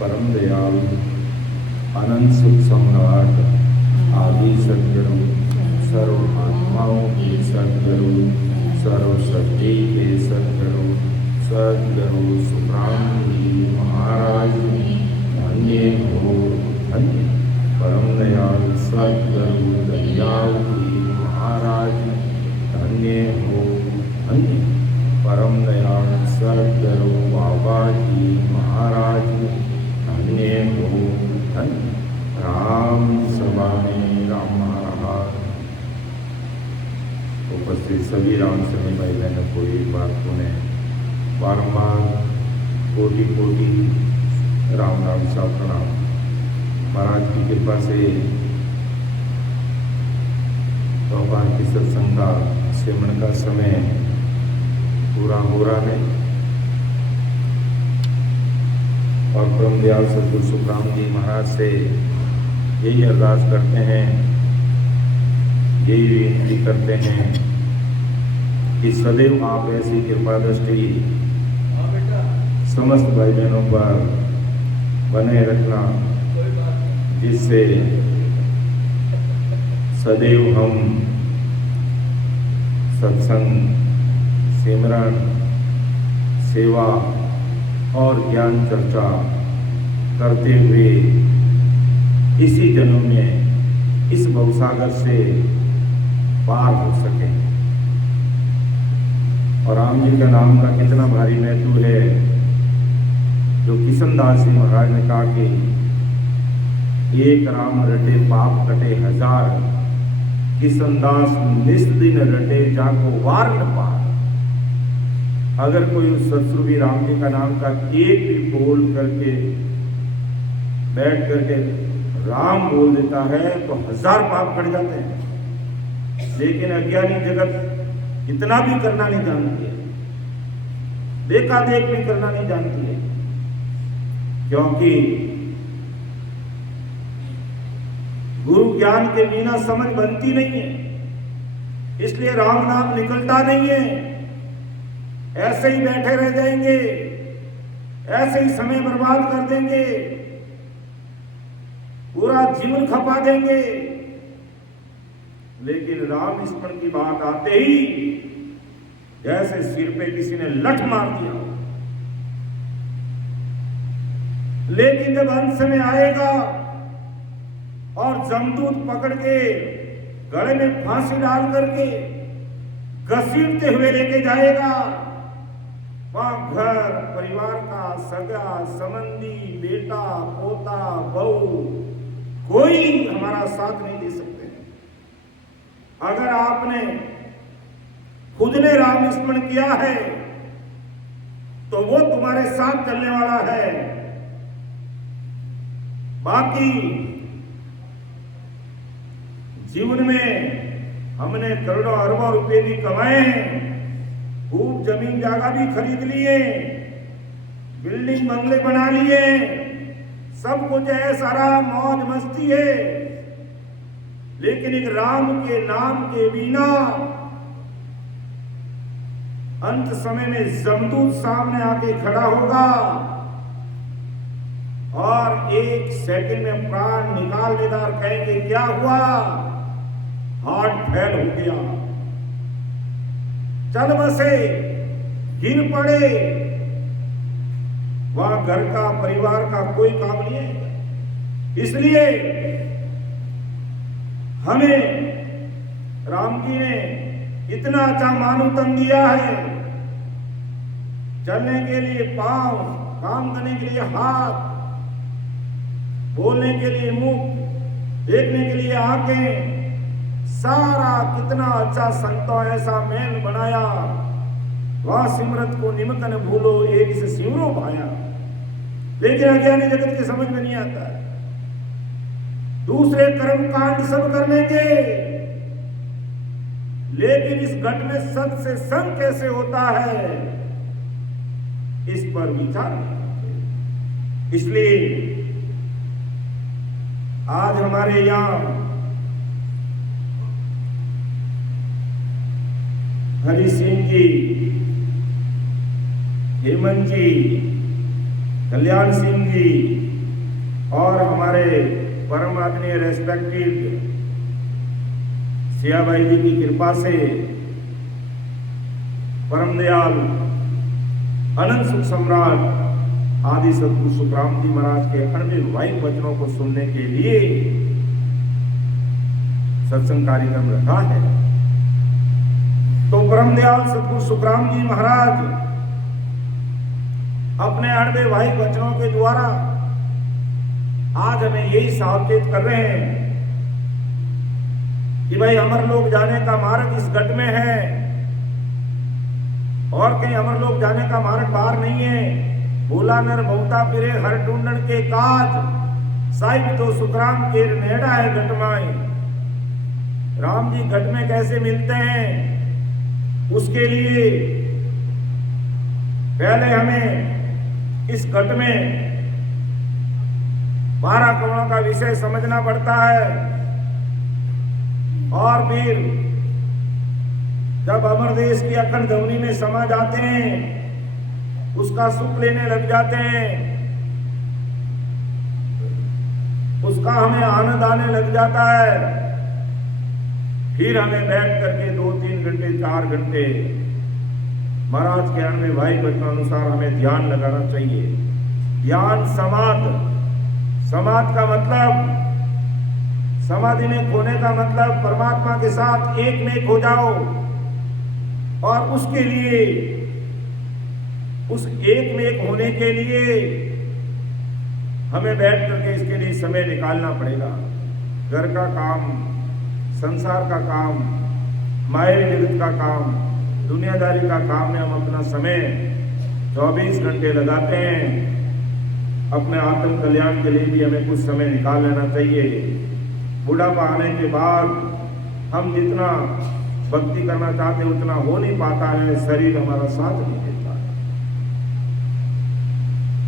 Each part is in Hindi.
परम दयालु अनंत सुख सम्राट आदि सदगुरु सर्व आत्माओं के सदगुरु सर्वशक्ति के सदगुरु सदगुरु सुब्रह्मण्य जी महाराज धन्य हो धन्य। परम दयालु सदगुरु दयालु जी महाराज धन्य हो धन्य। परम दयालु सदगुरु बाबा जी महाराज धन्य हो धन्य। राम सभा में राम महाराज। उपस्थित सभी राम सभी भाई बहनों को एक बार पुनः बारंबार कोटि कोटि राम राम सा प्रणाम। महाराज की कृपा से भगवान की सत्संग का सिमरन का समय पूरा हो रहा है और परम दयाल सतगुरु सुखराम जी महाराज से यही अरदास करते हैं, यही विनती करते हैं कि सदैव आप ऐसी कृपा दृष्टि समस्त भाई बहनों पर बने रखना, जिससे सदैव हम सत्संग, सिमरन, सेवा और ज्ञान चर्चा करते हुए इसी जन्म में इस भवसागर से पार हो सके। और राम जी का नाम का कितना भारी महत्व है, जो किशनदास जी महाराज ने कहा कि एक राम रटे पाप कटे हजार, किशनदास निस्दिन रटे जाको वार न पार। अगर कोई उस सतस्वरूपी राम जी का नाम का एक भी बोल करके बैठ करके राम बोल देता है तो हजार पाप कट जाते हैं। लेकिन अज्ञानी जगत इतना भी करना नहीं जानती है, देखा देख भी करना नहीं जानती है, क्योंकि गुरु ज्ञान के बिना समझ बनती नहीं है, इसलिए राम नाम निकलता नहीं है। ऐसे ही बैठे रह जाएंगे, ऐसे ही समय बर्बाद कर देंगे, पूरा जीवन खपा देंगे। लेकिन राम स्मरण की बात आते ही जैसे सिर पे किसी ने लठ मार दिया। लेकिन जब अंत में आएगा और जमदूत पकड़ के गले में फांसी डाल करके घसीटते हुए लेके जाएगा, वहां घर परिवार का सगा संबंधी, बेटा, पोता, बहू, कोई हमारा साथ नहीं दे सकते। अगर आपने खुद ने राम स्मरण किया है तो वो तुम्हारे साथ चलने वाला है। बाकी जीवन में हमने करोड़ों अरबों रुपए भी कमाए, खूब जमीन जागा भी खरीद लिए, बिल्डिंग बंगले बना लिए, सब कुछ है, सारा मौज मस्ती है। लेकिन एक राम के नाम के बिना अंत समय में जमदूत सामने आके खड़ा होगा और एक सेकंड में प्राण निकाल देगा और कहेंगे क्या हुआ, हार्ट फेल हो गया, चल बसे, गिर पड़े। वहां घर का परिवार का कोई काम नहीं है। इसलिए हमें राम जी ने इतना अच्छा मानव तन दिया है, चलने के लिए पांव, काम करने के लिए हाथ, बोलने के लिए मुंह, देखने के लिए आंखें, सारा कितना अच्छा संतों ऐसा मैन बनाया। वह सिमरत को निमक न भूलो, एक से सिमरो भाया। लेकिन अज्ञानी जगत के समझ में नहीं आता है। दूसरे कर्म कांड सब कर लेंगे, लेकिन इस घट में सत से संग कैसे होता है, इस पर विचार। इसलिए आज हमारे यहां हरि सिंह जी, हेमंत जी, कल्याण सिंह जी और हमारे परम आदरणीय रेस्पेक्टेड सियाबाई जी की कृपा से परम दयाल अनंत सुख सम्राट आदि सतगुरु सुखराम जी महाराज के अणिव वाहिक वचनों को सुनने के लिए सत्संग कार्यक्रम रखा है। तो परम दयाल सतगुरु सुखराम जी महाराज अपने अणिव वाहिक वचनों के द्वारा आज हमें यही सावचेत कर रहे हैं कि भाई अमरलोक जाने का मार्ग इस गढ़ में है और कहीं अमरलोक जाने का मार्ग बाहर नहीं है। भोला नर बहुता फिरे हर ढूंढन के काज, साहिब तो सुखराम के नेड़ा है घटमाए। राम जी घट में कैसे मिलते हैं, उसके लिए पहले हमें इस घट में 12 करोड़ों का विषय समझना पड़ता है और फिर जब अमर देश की अखंड ध्वनि में समा जाते हैं, उसका सुख लेने लग जाते हैं, उसका हमें आनंद आने लग जाता है, फिर हमें बैठ करके 2-3 घंटे 4 घंटे महाराज के अणिव वाहिक वचनानुसार हमें ध्यान लगाना चाहिए। ध्यान समाधि का मतलब, समाधि में खोने का मतलब परमात्मा के साथ एक में एक हो जाओ और उसके लिए, उस एक में एक होने के लिए हमें बैठ करके इसके लिए समय निकालना पड़ेगा। घर का काम, संसार का काम, माया जगत का काम, दुनियादारी का काम में हम अपना समय 24 घंटे लगाते हैं। अपने आत्म कल्याण के लिए भी हमें कुछ समय निकाल लेना चाहिए। बुढ़ापा आने के बाद हम जितना भक्ति करना चाहते हैं उतना हो नहीं पाता है, शरीर हमारा साथ नहीं देता है।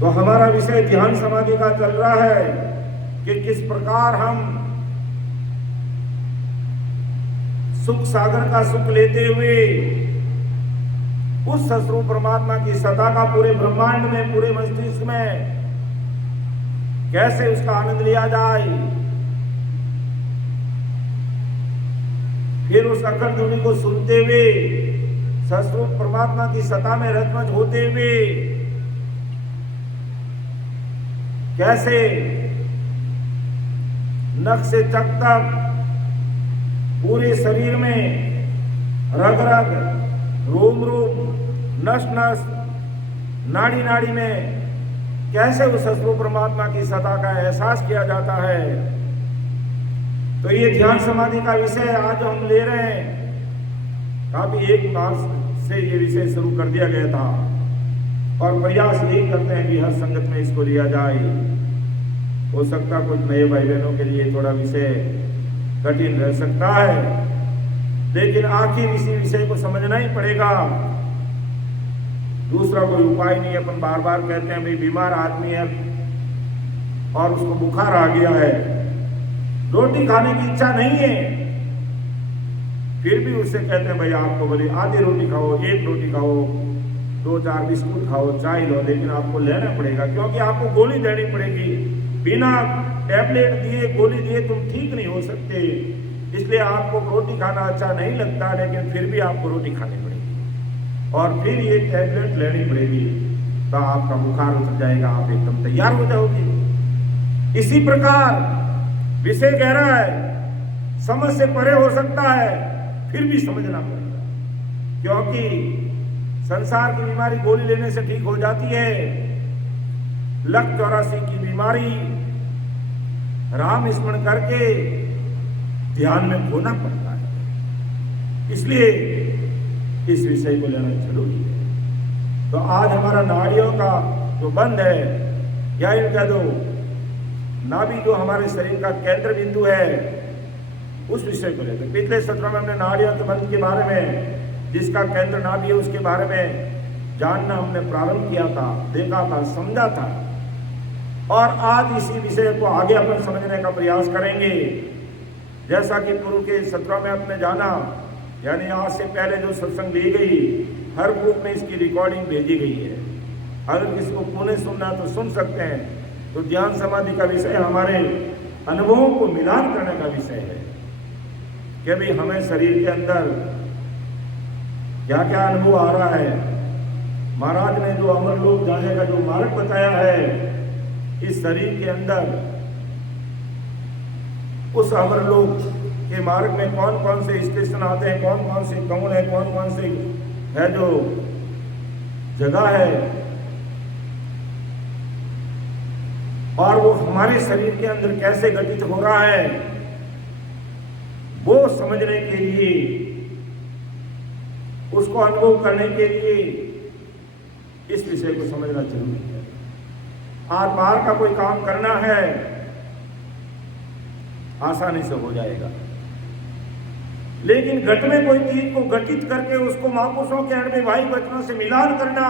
तो हमारा विषय ध्यान समाधि का चल रहा है कि किस प्रकार हम सुख सागर का सुख लेते हुए उस सस्वरूप परमात्मा की सत्ता का पूरे ब्रह्मांड में, पूरे मस्तिष्क में कैसे उसका आनंद लिया जाए। फिर उस अखंड ध्वनि को सुनते हुए सस्वरूप परमात्मा की सत्ता में रतमज होते हुए कैसे नख से चक तक पूरे शरीर में, रग रग, रोम रोम, नस नस, नाड़ी नाड़ी में कैसे उस सस्वरूप परमात्मा की सत्ता का एहसास किया जाता है। तो ये ध्यान समाधि का विषय आज हम ले रहे हैं। काफी 1 मास से ये विषय शुरू कर दिया गया था और प्रयास यही करते हैं कि हर संगत में इसको लिया जाए। हो सकता कुछ नए भाई बहनों के लिए थोड़ा विषय कठिन रह सकता है, लेकिन आखिर इसी विषय को समझना ही पड़ेगा। दूसरा कोई उपाय नहीं है। अपन बार बार कहते हैं भाई बीमार आदमी है और उसको बुखार आ गया है, रोटी खाने की इच्छा नहीं है, फिर भी उससे कहते हैं भाई आपको बोले आधी रोटी खाओ, 1 रोटी खाओ, 2-4 बिस्कुट खाओ, चाय लो, लेकिन आपको लेना पड़ेगा क्योंकि आपको गोली देनी पड़ेगी। बिना टैबलेट दिए, गोली दिए तुम ठीक नहीं हो सकते। इसलिए आपको रोटी खाना अच्छा नहीं लगता, लेकिन फिर भी आपको रोटी खानी पड़ेगी और फिर ये टैबलेट लेनी पड़ेगी, तो आपका बुखार उतर जाएगा, आप एकदम तैयार हो जाओगे। इसी प्रकार विषय कह रहा है, समझ से परे हो सकता है, फिर भी समझना पड़ेगा, क्योंकि संसार की बीमारी गोली लेने से ठीक हो जाती है। लक 84 की बीमारी राम स्मरण करके ध्यान में खोना पड़ता है। इसलिए इस विषय को लेना जरूरी है। तो आज हमारा नाड़ियों का जो बंद है, या इनका जो नाभि जो हमारे शरीर का केंद्र बिंदु है, उस विषय को लेते हैं। पिछले सत्र में हमने नाड़ियों के बंद के बारे में, जिसका केंद्र नाभि है उसके बारे में जानना हमने प्रारंभ किया था, देखा था, समझा था, और आज इसी विषय को आगे अपन समझने का प्रयास करेंगे। जैसा कि पूर्व के सत्रों में आपने जाना, यानी आज से पहले जो सत्संग ली गई, हर ग्रुप में इसकी रिकॉर्डिंग भेजी गई है। अगर किसी को पुनः सुनना तो सुन सकते हैं। तो ध्यान समाधि का विषय हमारे अनुभवों को मिलान करने का विषय है कि भाई हमें शरीर के अंदर क्या क्या अनुभव आ रहा है। महाराज ने जो अमरलोक जाने का जो मार्ग बताया है, इस शरीर के अंदर उस अमरलोक के मार्ग में कौन कौन से स्टेशन आते हैं, कौन कौन से कौन है, कौन कौन से है जो जगह है, और वो हमारे शरीर के अंदर कैसे घटित हो रहा है, वो समझने के लिए, उसको अनुभव करने के लिए इस विषय को समझना जरूरी है। आज बाहर का कोई काम करना है, आसानी से हो जाएगा, लेकिन घट में कोई चीज को घटित करके उसको महापुरुषों के अनुभवाई वचनों से मिलान करना,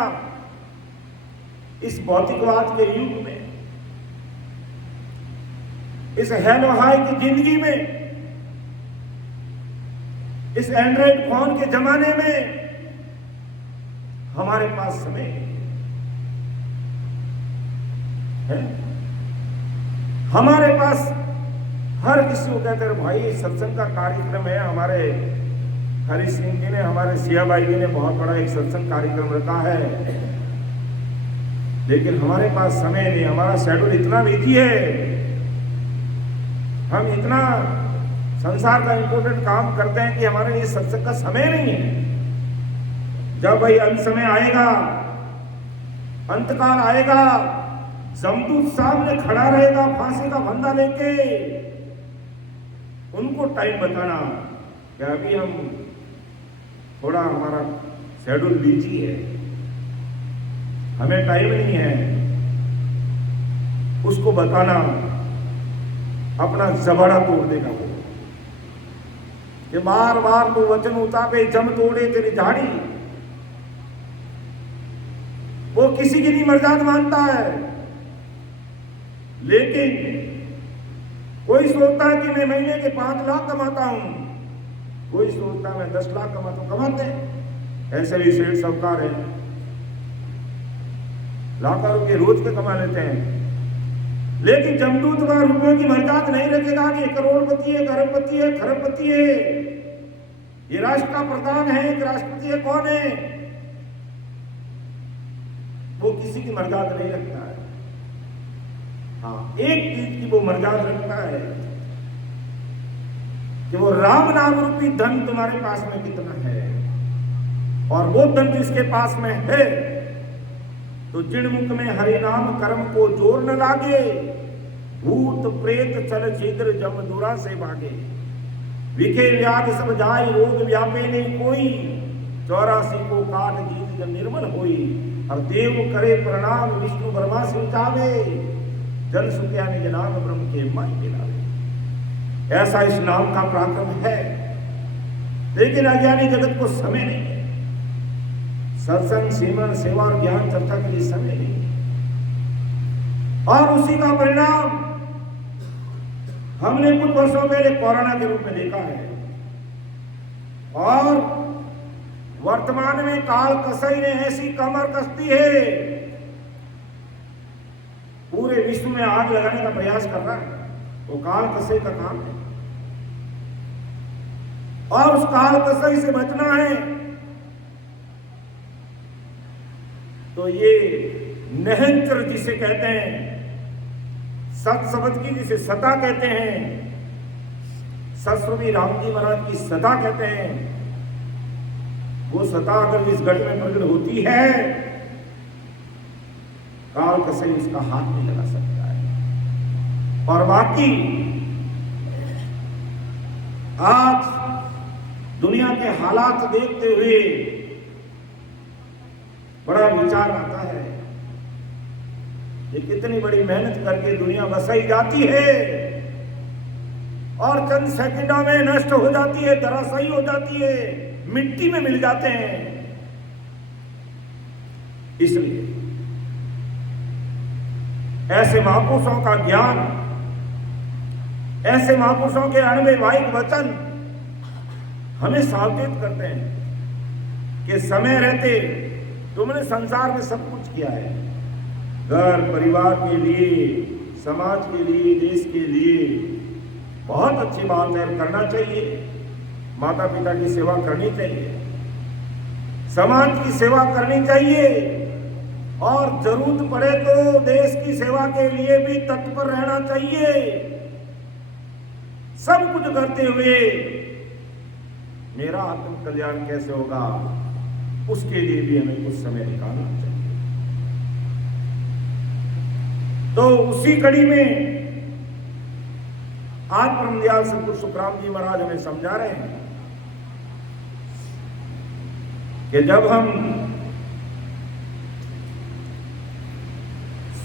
इस भौतिकवाद के युग में, इस हेलो हाय की जिंदगी में, इस एंड्रॉइड फोन के जमाने में हमारे पास समय है। हमारे पास हर किसी को कहते हैं भाई सत्संग का कार्यक्रम है, हमारे हरि सिंह जी ने, हमारे सिया भाई जी ने बहुत बड़ा एक सत्संग कार्यक्रम रखा है, लेकिन हमारे पास समय नहीं। हमारा शेड्यूल इतना बिजी है, हम इतना संसार का इंपोर्टेंट काम करते हैं कि हमारे लिए सत्संग का समय नहीं है। जब भाई अंत समय आएगा, अंतकाल आएगा, जमदूत सामने खड़ा रहेगा फांसी का फंदा लेके, उनको टाइम बताना कि अभी हम थोड़ा हमारा शेड्यूल बिजी है, हमें टाइम नहीं है, उसको बताना अपना जबड़ा तोड़ देगा वो, कि बार बार तू वचन उतारे जम तोड़े तेरी झाड़ी। वो किसी की नहीं मर्यादा मानता है, लेकिन कोई सोचता है कि मैं महीने के 5 लाख कमाता हूं, कोई सोचता है मैं 10 लाख कमाता हूं। कमाते हैं ऐसे भी सेठ साहूकार है, लाखों रुपये रोज के कमा लेते हैं, लेकिन जमदूत का रुपयों की मर्यादा नहीं रखेगा कि करोड़पति है, अरबपति है, खरबपति है, ये राष्ट्र का प्रधान है, एक राष्ट्रपति है, कौन है, वो किसी की मर्यादा नहीं रखता है। हाँ, एक चीज की वो मर्यादा रखता है कि वो राम नाम रूपी धन तुम्हारे पास में कितना है, और वो धन जिसके पास में है तो जिणमुख में हरि नाम कर्म को जोर न लागे, भूत प्रेत चल छिद्र जम दूरा से भागे, विखे व्याध सब जाय रोग व्यापे नहीं कोई, 84 को काट जीत जब निर्मल होई, और देव करे प्रणाम विष्णु ब्रह्मा से जावे, जन सुख्या निज नाम ब्रह्म के मन मिलावे। ऐसा इस नाम का पराक्रम है, लेकिन अज्ञानी जगत को समय नहीं है, सत्संग सिमरन सेवा और ज्ञान चर्चा के लिए समय नहीं, और उसी का परिणाम हमने कुछ वर्षों पहले कोरोना के रूप में देखा है, और वर्तमान में काल कसई ने ऐसी कमर कसती है, पूरे विश्व में आग लगाने का प्रयास कर रहा है। वो काल कसई का काम है, और उस काल कसई से बचना है तो ये निहंत्र जिसे कहते हैं, सत शब्द की जिसे सता कहते हैं, सतस्वरूपी राम जी महाराज की सता कहते हैं, वो सता अगर इस घट में प्रकट होती है, काल कसई उसका हाथ नहीं लगा सकता है। और बाकी आज दुनिया के हालात देखते हुए बड़ा विचार आता है, ये कितनी बड़ी मेहनत करके दुनिया बसाई जाती है और चंद सेकंडों में नष्ट हो जाती है, धराशायी हो जाती है, मिट्टी में मिल जाते हैं। इसलिए ऐसे महापुरुषों का ज्ञान, ऐसे महापुरुषों के अनुभवायिक वचन हमें सावचेत करते हैं कि समय रहते तुमने संसार में सब कुछ किया है, घर परिवार के लिए, समाज के लिए, देश के लिए बहुत अच्छी बात है, करना चाहिए। माता पिता की सेवा करनी चाहिए, समाज की सेवा करनी चाहिए और जरूरत पड़े तो देश की सेवा के लिए भी तत्पर रहना चाहिए। सब कुछ करते हुए मेरा आत्म कल्याण कैसे होगा, उसके लिए भी हमें कुछ समय निकालना चाहिए। तो उसी कड़ी में आज परमदयाल सतगुरु सुखराम जी महाराज हमें समझा रहे हैं कि जब हम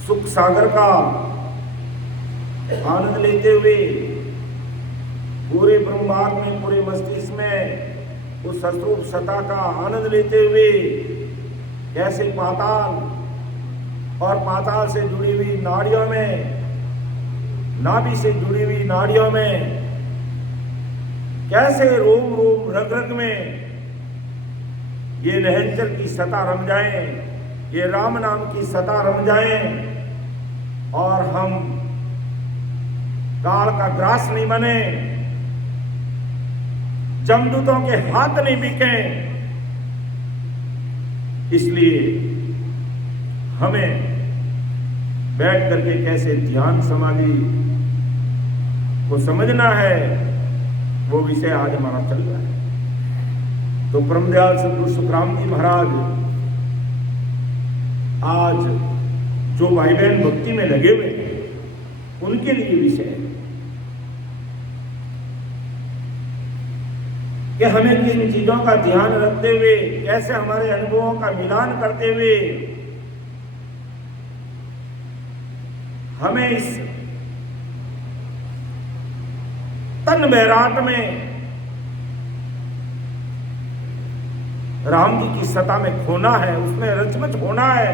सुख सागर का आनंद लेते हुए पूरे ब्रह्मांड में, पूरे मस्तिष्क में उस सस्वरूप सत्ता का आनंद लेते हुए कैसे पाताल और पाताल से जुड़ी हुई नाड़ियों में, नाभि से जुड़ी हुई नाड़ियों में कैसे रोम रोम रग रग में ये निरंजन की सत्ता रम जाए, ये राम नाम की सत्ता रम जाए और हम काल का ग्रास नहीं बने, जमदूतों के हाथ नहीं बिके। इसलिए हमें बैठ करके कैसे ध्यान समाधि को समझना है, वो विषय आज हमारा चल रहा है। तो परमदयाल सतगुरु सुखराम जी महाराज आज जो भाई बहन भक्ति में लगे हुए हैं उनके लिए विषय है कि हमें किन चीजों का ध्यान रखते हुए, कैसे हमारे अनुभवों का मिलान करते हुए हमें इस तन बैराट में राम जी की सत्ता में खोना है, उसमें रचमच होना है,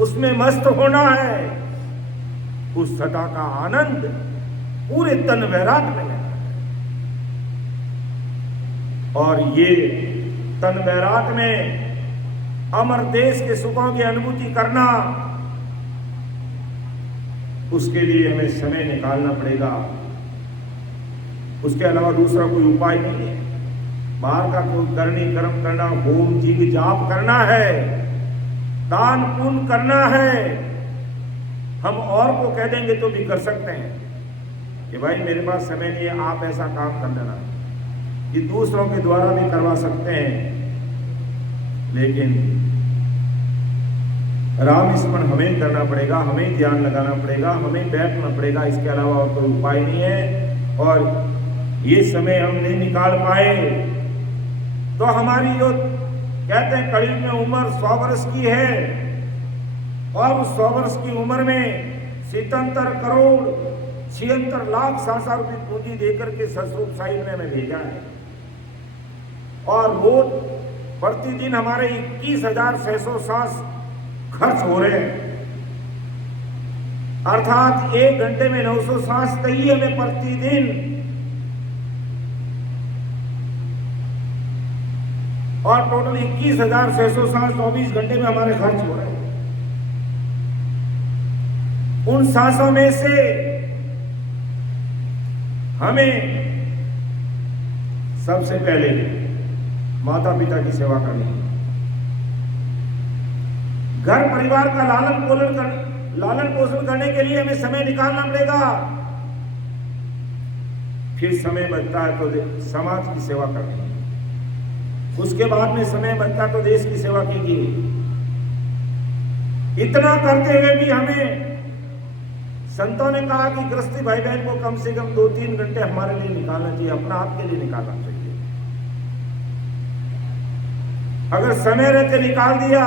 उसमें मस्त होना है, उस सत्ता का आनंद पूरे तन बैराट में लेना है। और ये तन बैराट में अमर देश के सुखों की अनुभूति करना, उसके लिए हमें समय निकालना पड़ेगा। उसके अलावा दूसरा कोई उपाय नहीं है। बाहर का कोई करनी कर्म करना, होम जीव जाप करना है, दान पुण्य करना है, हम और को कह देंगे तो भी कर सकते हैं कि भाई मेरे पास समय नहीं है, आप ऐसा काम कर देना। ये दूसरों के द्वारा भी करवा सकते हैं, लेकिन राम स्मरण हमें करना पड़ेगा, हमें ध्यान लगाना पड़ेगा, हमें बैठना पड़ेगा। इसके अलावा और कोई उपाय नहीं है। और ये समय हम नहीं निकाल पाए तो हमारी जो कहते हैं करीब में उम्र 100 वर्ष की है और उस 100 वर्ष की उम्र में 77 करोड़ 76 लाख सांसा रुपये पूंजी देकर के ससरूप साहिब ने हमें भेजा है। और रोज प्रतिदिन हमारे 21,600 सांस खर्च हो रहे हैं, अर्थात 1 घंटे में 900 सांस चाहिए हमें प्रतिदिन। और टोटल 21,600 सांस 24 घंटे में हमारे खर्च हो रहे हैं। उन सांसों में से हमें सबसे पहले माता पिता की सेवा करनी है, घर परिवार का लालन पोषण करने के लिए हमें समय निकालना पड़ेगा। फिर समय बचता है तो समाज की सेवा करनी है, उसके बाद में समय बचता तो देश की सेवा कीजिए। इतना करते हुए भी हमें संतों ने कहा कि गृहस्थी भाई बहन को कम से कम 2-3 घंटे हमारे लिए निकालना चाहिए, अपना आप के लिए निकालना चाहिए। अगर समय रहते निकाल दिया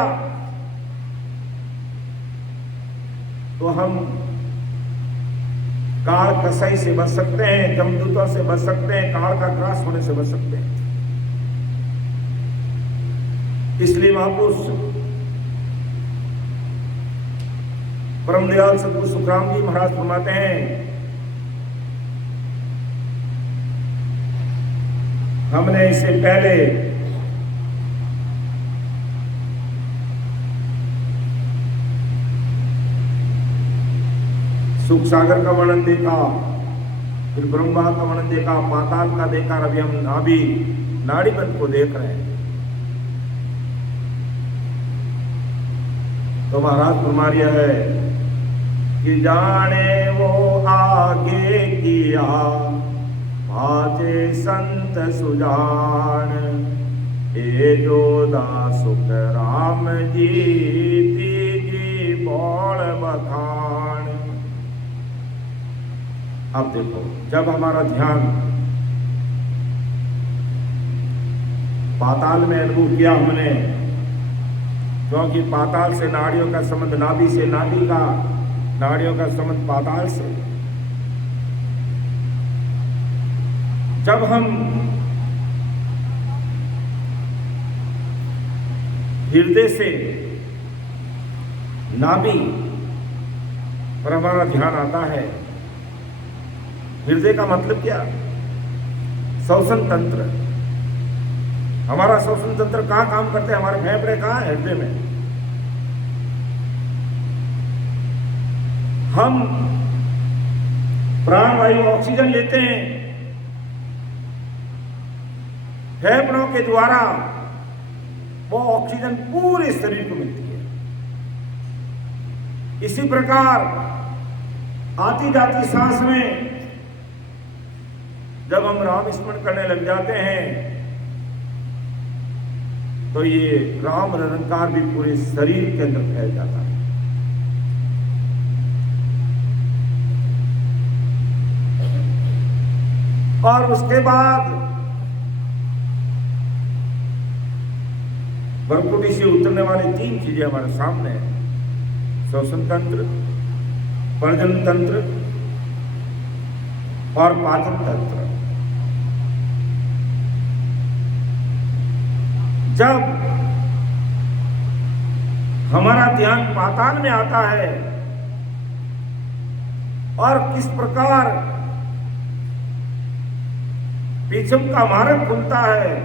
तो हम काल कसाई से बच सकते हैं, जमदूतों से बच सकते हैं, काल का ग्रास होने से बच सकते हैं। इसलिए महापुरुष परमदयाल सतगुरु सुखराम जी महाराज फरमाते हैं, हमने इससे पहले सुख सागर का वर्णन देखा, फिर ब्रह्मा का वर्णन देखा, पाताल का देखा, अभी हम नाभि नाड़ीबंध को देख रहे हैं। तो महाराज फरमा रहा है कि जाने वो आगे किया भाजे संत सुजान, ए जो दासुख राम जी तीजी बोल बखान। अब देखो, जब हमारा ध्यान पाताल में अनुभव किया हमने, क्योंकि पाताल से नाड़ियों का संबंध नाभि से, नाभि का नाड़ियों का संबंध पाताल से। जब हम हृदय से नाभि पर हमारा ध्यान आता है, हृदय का मतलब क्या? श्वसन तंत्र। हमारा श्वसन तंत्र कहाँ काम करते हैं? हमारे फेफड़े कहाँ है? हृदय में। हम प्राणवायु ऑक्सीजन लेते हैं, फेफड़ों के द्वारा वो ऑक्सीजन पूरे शरीर को मिलती है। इसी प्रकार आती जाती सांस में जब हम राम स्मरण करने लग जाते हैं तो ये राम निरंकार भी पूरे शरीर के अंदर फैल जाता है। और उसके बाद भ्रमकुटी से उतरने वाली 3 चीजें हमारे सामने हैं: श्वसन तंत्र, प्रजनन तंत्र और पाचन तंत्र। जब हमारा ध्यान पाताल में आता है और किस प्रकार पीछम का मार्ग खुलता है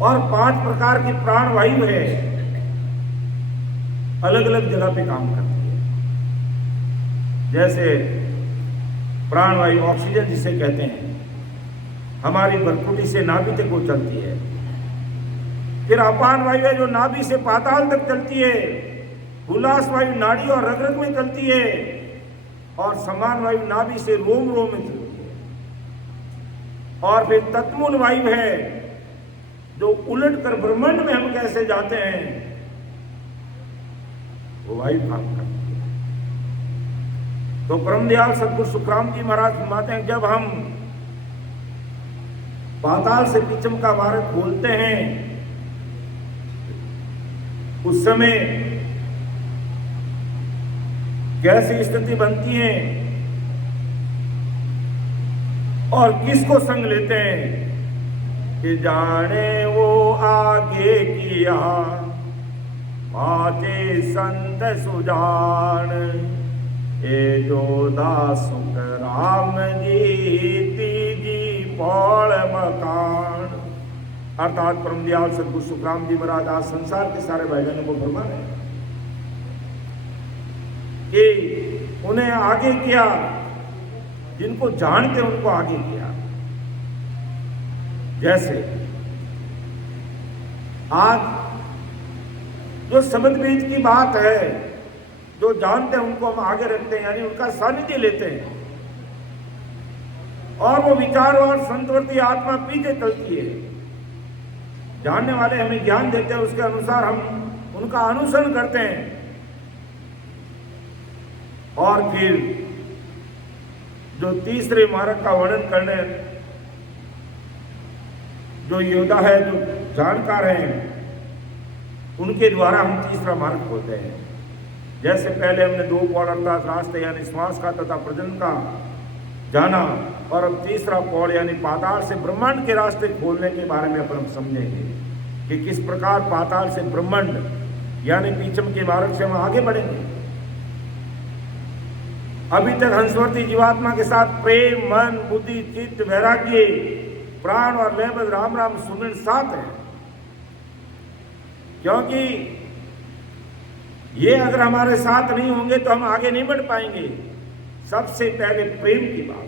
और 5 प्रकार की प्राणवायु है, अलग अलग जगह पे काम करती है। जैसे प्राणवायु ऑक्सीजन जिसे कहते हैं, हमारी भ्रमकुटी से नाभि तक वो चलती है। फिर अपान वायु है जो नाभि से पाताल तक चलती है। उल्लास वायु नाड़ी और रग रग में चलती है और समान वायु नाभि से रोम रोम में चलती है। और फिर तत्मूल वायु है जो उलट कर ब्रह्मांड में हम कैसे जाते हैं, वो वायु काम करती है। तो परमदयाल सद्गुरु सुखराम जी महाराज फरमाते हैं, जब हम पाताल से पीछम का मार्ग खोलते हैं उस समय कैसी स्थिति बनती है और किसको संग लेते हैं कि जाने वो आगे किया पाचे संत सुजान, ए जो दासुख राम जी तीजी पौड़ मकान। अर्थात परमदयाल सद्गुरु सुखराम जी महाराज आज संसार के सारे भाईबहनों को फरमा रहे हैं कि उन्हें आगे किया, जिनको जानते उनको आगे किया। जैसे आज जो शब्द बीज की बात है, जो जानते हैं उनको हम आगे रखते हैं, यानी उनका सानिध्य लेते हैं और वो विचार और संतवर्ती आत्मा पीछे चलती है। जानने वाले हमें ज्ञान देते हैं, उसके अनुसार हम उनका अनुसरण करते हैं। और फिर जो तीसरे मार्ग का वर्णन करने जो योद्धा है, जो जानकार हैं, उनके द्वारा हम तीसरा मार्ग खोलते हैं। जैसे पहले हमने 2 पौड़ अर्थात रास्ते यानी श्वास का तथा प्रजनन का जाना, और अब तीसरा पौड़ यानी पाताल से ब्रह्मांड के रास्ते खोलने के बारे में अपन समझेंगे कि किस प्रकार पाताल से ब्रह्मांड यानी पीछम के मार्ग से हम आगे बढ़ेंगे। अभी तक हंसवर्ती जीवात्मा के साथ प्रेम, मन, बुद्धि, चित्त, वैराग्य, प्राण और लयबद्ध राम राम सुमिरन साथ है, क्योंकि ये अगर हमारे साथ नहीं होंगे तो हम आगे नहीं बढ़ पाएंगे। सबसे पहले प्रेम की बात है।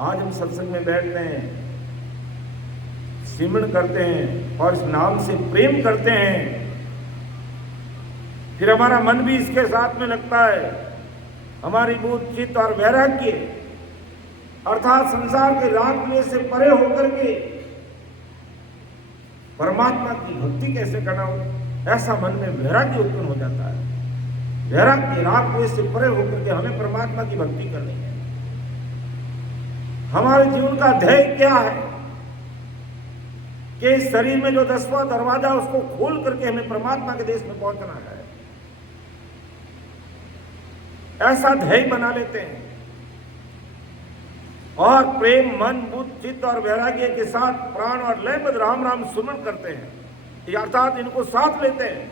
आज हम सत्संग में बैठते हैं, सिमरन करते हैं और इस नाम से प्रेम करते हैं, फिर हमारा मन भी इसके साथ में लगता है। हमारी बुद्धि, चित्त और वैराग्य अर्थात संसार के राग द्वेष से परे होकर के परमात्मा की भक्ति कैसे करना हो, ऐसा मन में वैराग्य उत्पन्न हो जाता है। वैराग्य राग द्वेष से परे होकर के हमें परमात्मा की भक्ति करनी है। हमारे जीवन का ध्येय क्या है कि इस शरीर में जो 10वां दरवाजा उसको खोल करके हमें परमात्मा के देश में पहुंचना है। ऐसा ध्येय बना लेते हैं और प्रेम, मन, बुद्धि, चित्त और वैराग्य के साथ प्राण और लयबद्ध राम राम सुमन करते हैं, अर्थात इनको साथ लेते हैं।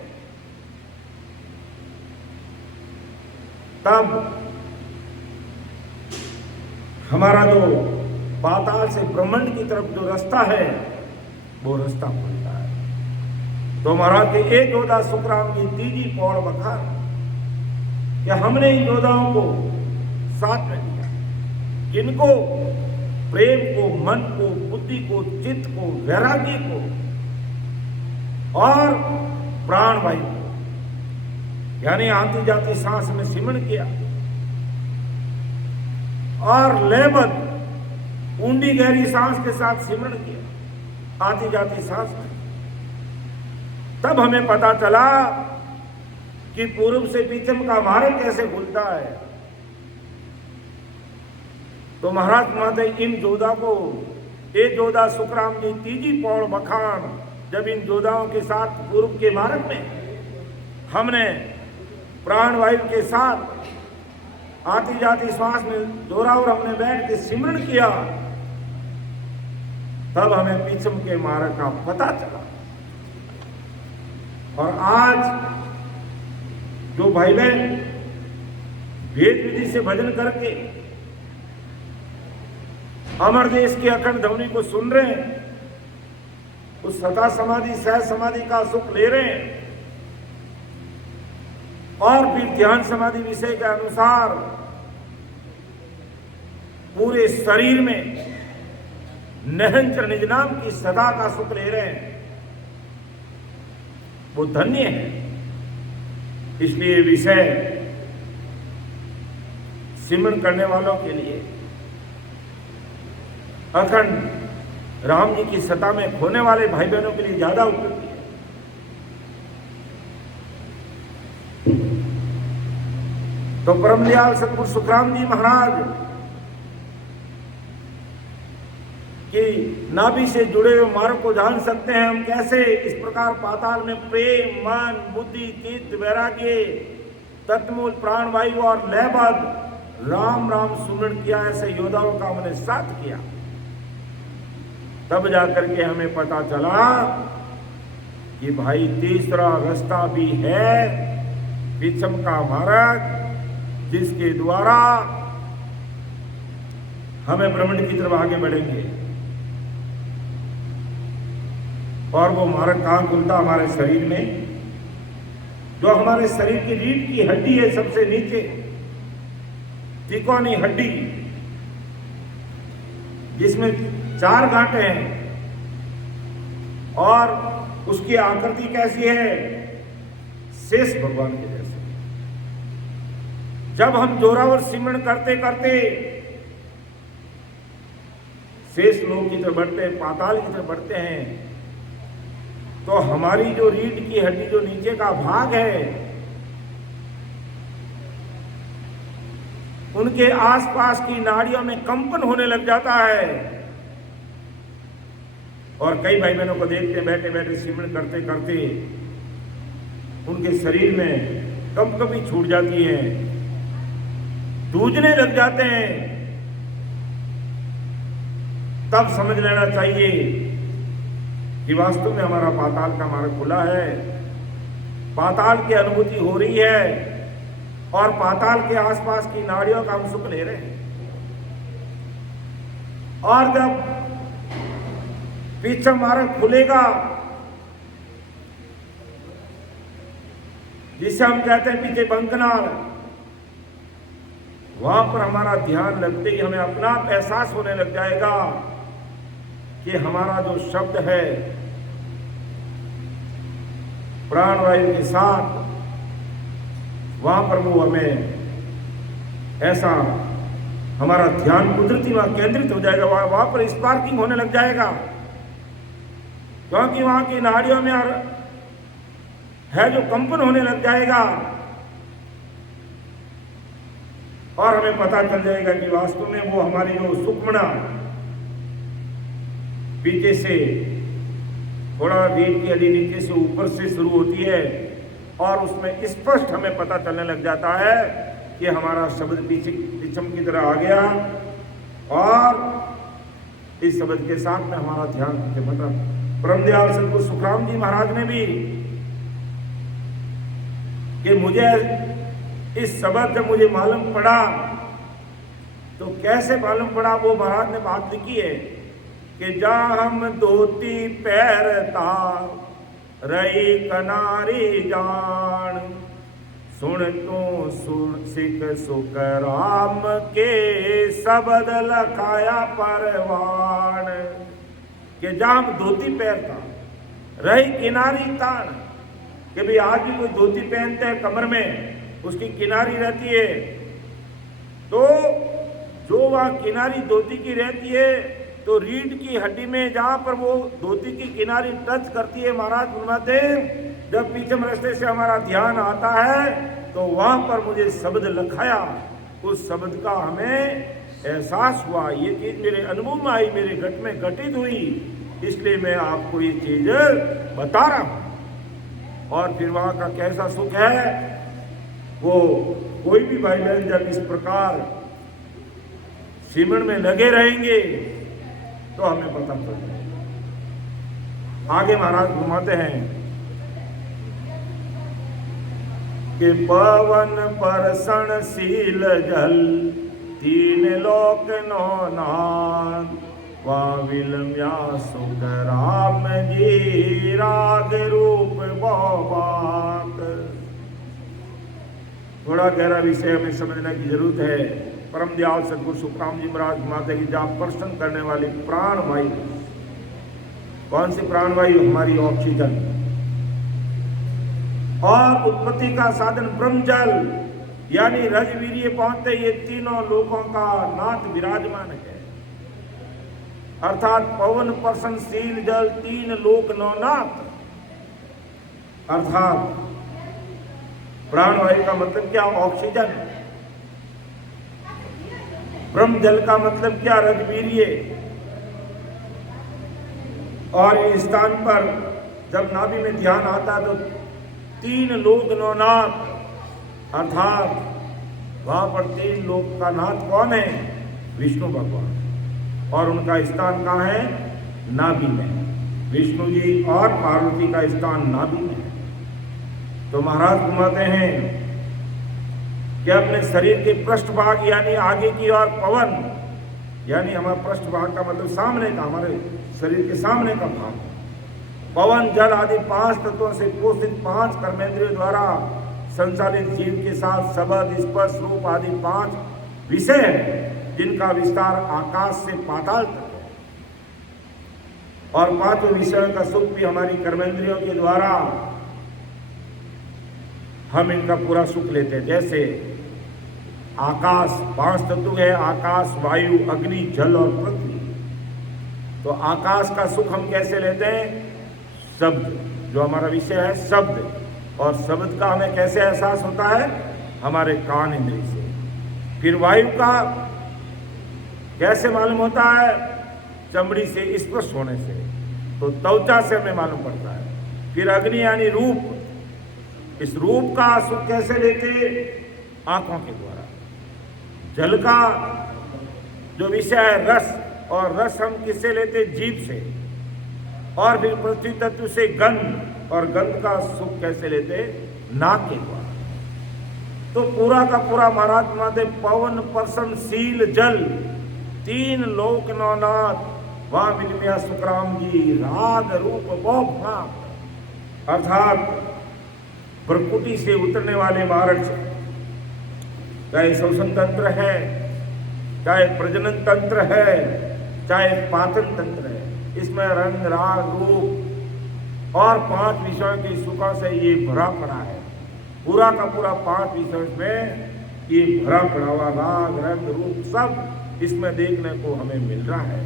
तब हमारा जो पाताल से ब्रह्मांड की तरफ जो रास्ता है वो रास्ता खुलता है। तो महाराज के एक योद्धा सुखराम की तीजी पौड़ बखान कि हमने इन योद्धाओं को साथ में दिया, किनको? प्रेम को, मन को, बुद्धि को, चित्त को, वैराग्य को और प्राण वायु को, यानी आती जाती सांस में सिमरन किया और लयबद्ध ऊंडी गहरी सांस के साथ सिमरन किया आती जाती सांस में। तब हमें पता चला कि पूर्व से पश्चिम का मार्ग कैसे खुलता है। तो महाराज माते इन जोधा को, एक जोधा सुखराम जी तीजी पौड़ बखान, जब इन जोधाओं के साथ पूर्व के मार्ग में हमने प्राण वायु के साथ आती जाती श्वास में जोरावर हमने बैठ के सिमरन किया, तब हमें पीछम के मार्ग का पता चला। और आज जो भाई बहन वेद विधि से भजन करके अमर देश की अखंड ध्वनि को सुन रहे हैं, उस सता समाधि, सहज समाधि का सुख ले रहे हैं और फिर ध्यान समाधि विषय के अनुसार पूरे शरीर में निरंतर निज नाम की सदा का सुख ले रहे हैं, वो धन्य है। इसलिए विषय सिमरन करने वालों के लिए अखंड राम जी की सत्ता में खोने वाले भाई बहनों के लिए ज्यादा उपयोगी है। तो परमदयाल सतगुरु सुखराम जी महाराज कि नाभि से जुड़े हुए मार्ग को जान सकते हैं हम कैसे। इस प्रकार पाताल में प्रेम, मन, बुद्धि, चित्त, वैराग्य, तत्मूल, प्राण वायु और लयबद्ध राम राम सुमरन किया। ऐसे योद्धाओं का हमने साथ किया, तब जाकर के हमें पता चला कि भाई तीसरा रास्ता भी है, पीछम का मार्ग, जिसके द्वारा हमें ब्रह्मांड की तरफ आगे बढ़ेंगे। और वो मार्ग कहाँ खुलता? हमारे शरीर में, जो हमारे शरीर की रीढ़ की हड्डी है सबसे नीचे, तिकोनी हड्डी, जिसमें 4 गांठें हैं और उसकी आकृति कैसी है? शेष भगवान के जैसे। जब हम जोरावर सिमरन करते करते शेष लोक की तरफ बढ़ते हैं, पाताल की तरफ बढ़ते हैं, तो हमारी जो रीढ़ की हड्डी, जो नीचे का भाग है, उनके आसपास की नाड़ियों में कंपन होने लग जाता है। और कई भाई बहनों को देखते बैठे बैठे सिमरन करते करते उनके शरीर में कंपकपी छूट जाती है, सूजने लग जाते हैं। तब समझ लेना चाहिए कि वास्तव में हमारा पाताल का मार्ग खुला है, पाताल की अनुभूति हो रही है और पाताल के आसपास की नाड़ियों का हम सुख ले रहे हैं। और जब पीछे मार्ग खुलेगा जिसे हम कहते हैं पीछे बंकनाल, वहां पर हमारा ध्यान लगते ही हमें अपना एहसास होने लग जाएगा कि हमारा जो शब्द है प्राणवायु के साथ, वहां पर वो हमें ऐसा हमारा ध्यान कुदरती वहां केंद्रित हो जाएगा, वहां पर स्पार्किंग होने लग जाएगा, क्योंकि वहां की नाड़ियों में है जो कंपन होने लग जाएगा और हमें पता चल जाएगा कि वास्तव में वो हमारी जो सुक्मणा पीछे से थोड़ा रीढ़ की हड्डी नीचे से ऊपर से शुरू होती है और उसमें स्पष्ट हमें पता चलने लग जाता है कि हमारा शब्द पीछे पिछम की तरह आ गया और इस शब्द के साथ में हमारा ध्यान पीछे बढ़ रहा। परमदयाल सदगुरु सुखराम जी महाराज ने भी कि मुझे इस शब्द जब मुझे मालूम पड़ा तो कैसे मालूम पड़ा, वो महाराज ने बात लिखी है कि जहाँ हम धोती पैरता रही कनारी जान, सुन तू सुन सिख सुख राम के शब्द लखाया परवान। कि जहाँ हम धोती पैरता रही किनारी तान, कि भाई आज भी कोई धोती पहनते हैं कमर में उसकी किनारी रहती है, तो जो वह किनारी धोती की रहती है तो रीढ़ की हड्डी में जहाँ पर वो धोती की किनारी टच करती है, महाराज फरमाते हैं जब पीछे रास्ते से हमारा ध्यान आता है तो वहाँ पर मुझे शब्द लखाया, उस शब्द का हमें एहसास हुआ, ये चीज़ मेरे अनुभव में आई, मेरे घट में घटित हुई, इसलिए मैं आपको ये चीज़ बता रहा हूँ। और फिर वहाँ का कैसा सुख है, वो कोई भी भाई बहन जब इस प्रकार सिमरन में लगे रहेंगे तो हमें पता चल जाएगा। आगे महाराज घुमाते हैं कि पवन परसण शील जल तीन लोक नौ नाद, वाविलम्या सुख राम जी राग रूप बात। थोड़ा गहरा विषय हमें समझने की जरूरत है। परमदयाल सदगुरु सुखराम जी महाराज माता की जहाँ प्रश्न करने वाली प्राण वायु, कौन सी प्राण वायु? हमारी ऑक्सीजन, और उत्पत्ति का साधन ब्रह्मजल यानी रजवीर्य पहुंचते ये तीनों लोकों का नाथ विराजमान है, अर्थात पवन पर्सन शील जल तीन लोक नौनाथ। अर्थात प्राणवायु का मतलब क्या? ऑक्सीजन। ब्रह्म जल का मतलब क्या? रजवीर्य। और इस स्थान पर जब नाभि में ध्यान आता तो तीन लोक नौनाथ, अर्थात वहां पर तीन लोक का नाथ कौन है? विष्णु भगवान। और उनका स्थान कहाँ है? नाभि में। विष्णु जी और पार्वती का स्थान नाभि में है। तो महाराज घुमाते हैं कि अपने शरीर के पृष्ठभाग यानी आगे की ओर पवन, यानी हमारा पृष्ठभाग का मतलब सामने का, हमारे शरीर के सामने का भाग, पवन जल आदि पांच तत्वों से पोषित पांच कर्मेंद्रियों द्वारा संचालित जीव के साथ शब्द स्पर्श रूप आदि पांच विषय हैं जिनका विस्तार आकाश से पाताल तक है। और पांचों विषयों का सुख भी हमारी कर्मेंद्रियों के द्वारा हम इनका पूरा सुख लेते हैं। जैसे आकाश, पांच तत्व है, आकाश, वायु, अग्नि, जल और पृथ्वी। तो आकाश का सुख हम कैसे लेते हैं? शब्द, जो हमारा विषय है शब्द, और शब्द का हमें कैसे एहसास होता है? हमारे कान इंद्रिय से। फिर वायु का कैसे मालूम होता है? चमड़ी से स्पर्श होने से, तो त्वचा से हमें मालूम पड़ता है। फिर अग्नि यानी रूप, इस रूप का सुख कैसे लेते? आंखों के द्वारा। जल का जो विषय है रस, और रस हम किससे लेते? जीभ से। और फिर पृथ्वी तत्व से गंध, और गंध का सुख कैसे लेते? नाक के द्वारा। तो पूरा का पूरा महाराज माते पवन पर्सन शील जल तीन लोक नौनाथ, वहां विनिमया सुखराम जी राग रूप बहु, अर्थात प्रकृति से उतरने वाले मार्ग, चाहे श्वसन तंत्र है, चाहे प्रजनन तंत्र है, चाहे पाचन तंत्र है, इसमें रंग राग रूप और 5 विषयों के सुखों से ये भरा पड़ा है। पूरा का पूरा 5 विषयों में ये भरा पड़ा हुआ राग रंग रूप सब इसमें देखने को हमें मिल रहा है।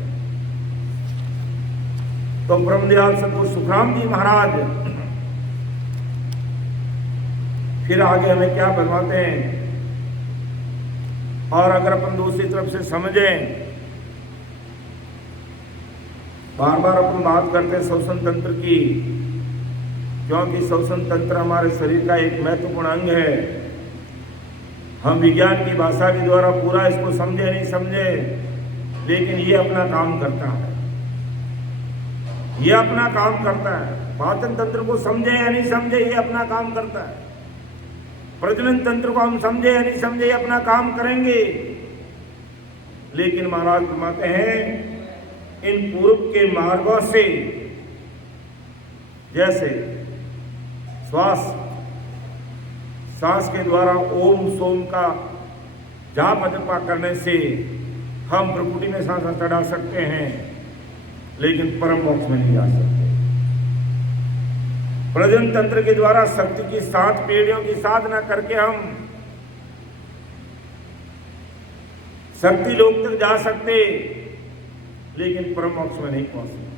तो ब्रह्मदयाल सतगुरु सुखराम जी महाराज फिर आगे हमें क्या बनवाते हैं, और अगर अपन दूसरी तरफ से समझें, बार बार अपन बात करते हैं श्वसन तंत्र की, क्योंकि श्वसन तंत्र हमारे शरीर का एक महत्वपूर्ण अंग है। हम विज्ञान की भाषा के द्वारा पूरा इसको समझे नहीं समझे, लेकिन ये अपना काम करता है, ये अपना काम करता है। पाचन तंत्र को समझे या नहीं समझे, ये अपना काम करता है। प्रजनन तंत्र को हम समझे या नहीं समझे, ये अपना काम करेंगे। लेकिन महाराज फरमाते हैं इन पूर्व के मार्गों से, जैसे सांस के द्वारा ओम सोम का जाप जपा करने से हम प्रकृति में सांस चढ़ा सकते हैं, लेकिन परम मोक्ष में नहीं जा सकते। प्रजनन तंत्र के द्वारा शक्ति की 7 पीढ़ियों की साधना करके हम शक्ति लोक तक जा सकते, लेकिन परम मोक्ष में नहीं पहुंच सकते।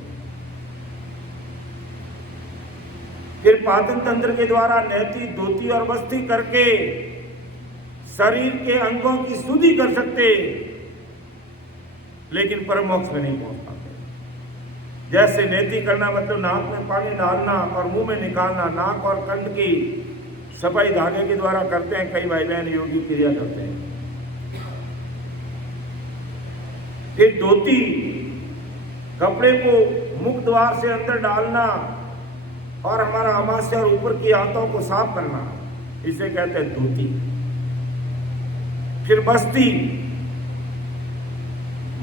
फिर पाचन तंत्र के द्वारा नैति धोती और बस्ती करके शरीर के अंगों की शुद्धि कर सकते, लेकिन परम मोक्ष में नहीं पहुंच पाते। जैसे नेति करना मतलब नाक में पानी डालना और मुंह में निकालना, नाक और कंठ की सफाई धागे के द्वारा करते हैं कई भाई बहन योगी क्रिया करते हैं। फिर धोती, कपड़े को मुख द्वार से अंदर डालना और हमारा अमाशय और ऊपर की आंतों को साफ करना, इसे कहते हैं धोती। फिर बस्ती,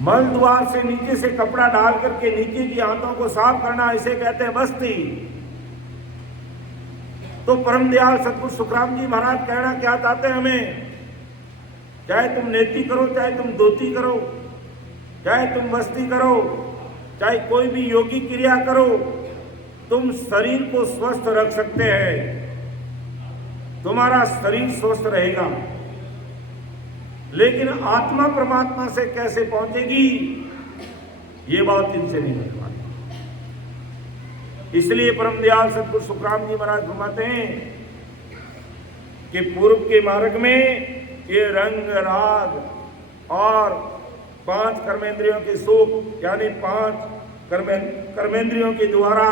मल द्वार से नीचे से कपड़ा डाल करके नीचे की आंतों को साफ करना, इसे कहते हैं बस्ती। तो परम दयाल सतगुरु सुखराम जी महाराज कहना क्या चाहते हैं हमें, चाहे तुम नेति करो, चाहे तुम धोती करो, चाहे तुम बस्ती करो, चाहे कोई भी योगी क्रिया करो, तुम शरीर को स्वस्थ रख सकते हैं, तुम्हारा शरीर स्वस्थ रहेगा। लेकिन आत्मा परमात्मा से कैसे पहुंचेगी, ये बात इनसे नहीं बन पाती। इसलिए परम दयाल सतगुरु सुखराम जी महाराज फरमाते हैं कि पूर्व के मार्ग में ये रंग राग और 5 कर्मेंद्रियों के सुख, यानी 5 कर्मेंद्रियों के द्वारा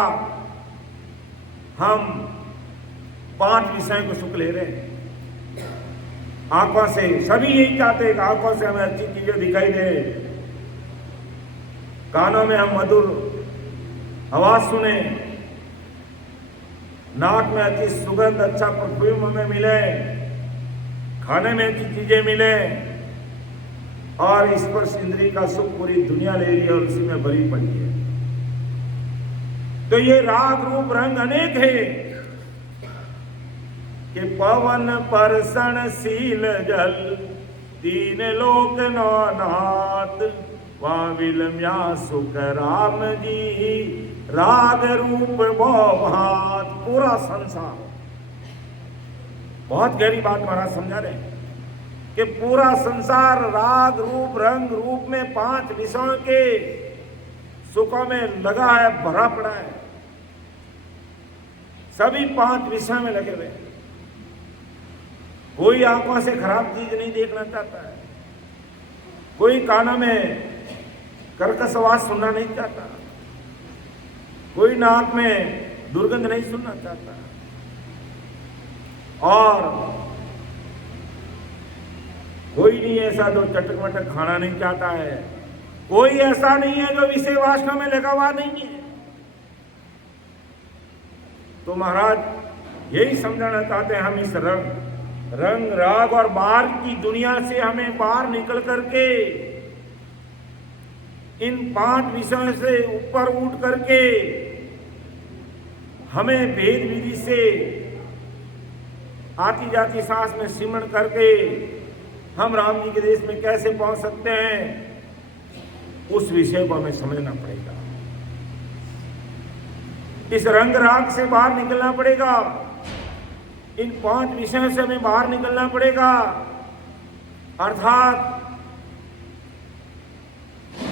हम 5 विषयों को सुख ले रहे हैं। आंखों से सभी यही चाहते हैं कि आंखों से हमें अच्छी चीजें दिखाई दे, कानों में हम मधुर आवाज सुने, नाक में अच्छी सुगंध, अच्छा परफ्यूम हमें मिले, खाने में अच्छी चीजें मिले, और स्पर्श इंद्रिय का सुख पूरी दुनिया ले रही है और उसी में भरी पड़ी है। तो ये राग रूप रंग अनेक है कि पवन परसन शील जल 3 लोक नौनाथ, वाविलम्या सुख राम जी राग रूप भात। पूरा संसार, बहुत गहरी बात महाराज समझा रहे हैं कि पूरा संसार राग रूप रंग रूप में 5 विषयों के सुखों में लगा है, भरा पड़ा है। सभी 5 विषयों में लगे हुए। कोई आंखों से खराब चीज नहीं देखना चाहता है, कोई कानों में कर्कश आवाज सुनना नहीं चाहता, कोई नाक में दुर्गंध नहीं सुनना चाहता, और कोई नहीं ऐसा जो चटक मटक खाना नहीं चाहता है, कोई ऐसा नहीं है जो विषय वासना में लगा हुआ नहीं है। तो महाराज यही समझाना चाहते हैं, हम इस रंग राग और बाहर की दुनिया से हमें बाहर निकल करके इन 5 विषयों से ऊपर उठ करके हमें भेद विधि से आती जाती सांस में सिमरण करके हम राम जी के देश में कैसे पहुंच सकते हैं, उस विषय को हमें समझना पड़ेगा। इस रंग राग से बाहर निकलना पड़ेगा। इन 5 विषयों से हमें बाहर निकलना पड़ेगा। अर्थात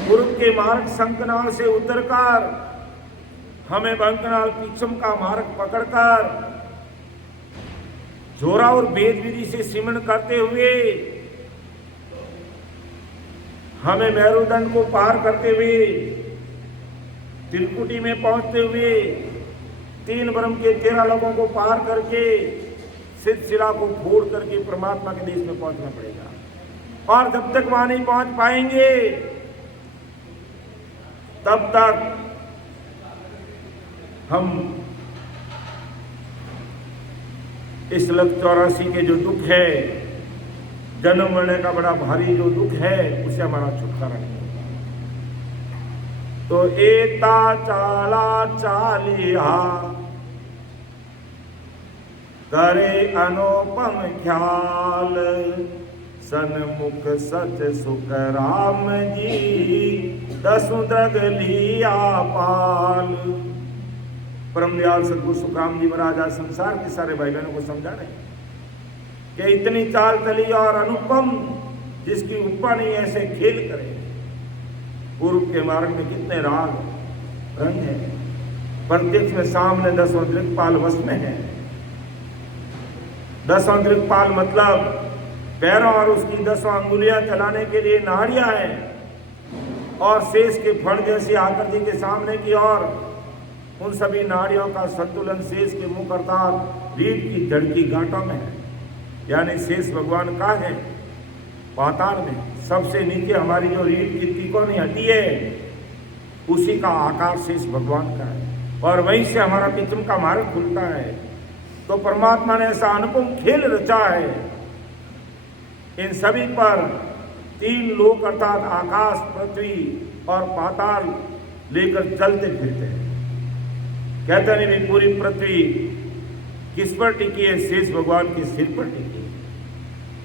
पूर्व के मार्ग संकनाल से उतरकर हमें बंकनाल पीछम का मार्ग पकड़कर जोरा और वेद विधि से सिमरण करते हुए हमें मेरुदंड को पार करते हुए त्रिकुटी में पहुंचते हुए 3 ब्रह्म के 13 लोगों को पार करके सिद्ध शिला को फोड़ करके परमात्मा के देश में पहुंचना पड़ेगा। और जब तक वहां नहीं पहुंच पाएंगे तब तक हम इस लख 84 के जो दुख है, जन्म मरने का बड़ा भारी जो दुख है, उससे हमारा छुटकारा नहीं होगा। तो एता चाला चालिया करे अनुपम ख्याल, सन्मुख सच सुख राम जी, दसु दग लिया पाल। परम दयाल सदगुरु सुखराम जी महाराज आज संसार के सारे भाई बहनों को समझा रहे हैं कि इतनी चाल चली और अनुपम, जिसकी उपा नहीं ऐसे खेल करे। पूर्व के मार्ग में कितने राग रंग है, प्रत्यक्ष में सामने 10वां दिक्पाल वश में है। 10वां दिक्पाल मतलब पैरों और उसकी 10वां अंगुलियां चलाने के लिए नाड़ियां हैं, और शेष के फण जैसी आकृति के सामने की ओर उन सभी नाड़ियों का संतुलन शेष के मुख अर्थात रीढ़ की जड़ की गांठों में है। यानी शेष भगवान का है पाताल में। सबसे नीचे हमारी जो रीढ़ की तिकोनी हड्डी है, उसी का आकार शेष भगवान का है, और वहीं से हमारा पिछम का मार्ग खुलता है। तो परमात्मा ने ऐसा अनुपम खेल रचा है। इन सभी पर 3 लोक अर्थात आकाश, पृथ्वी और पाताल लेकर चलते फिरते हैं। कहते नहीं भी पूरी पृथ्वी किस पर टिकी है? शेष भगवान के सिर पर टिकी है।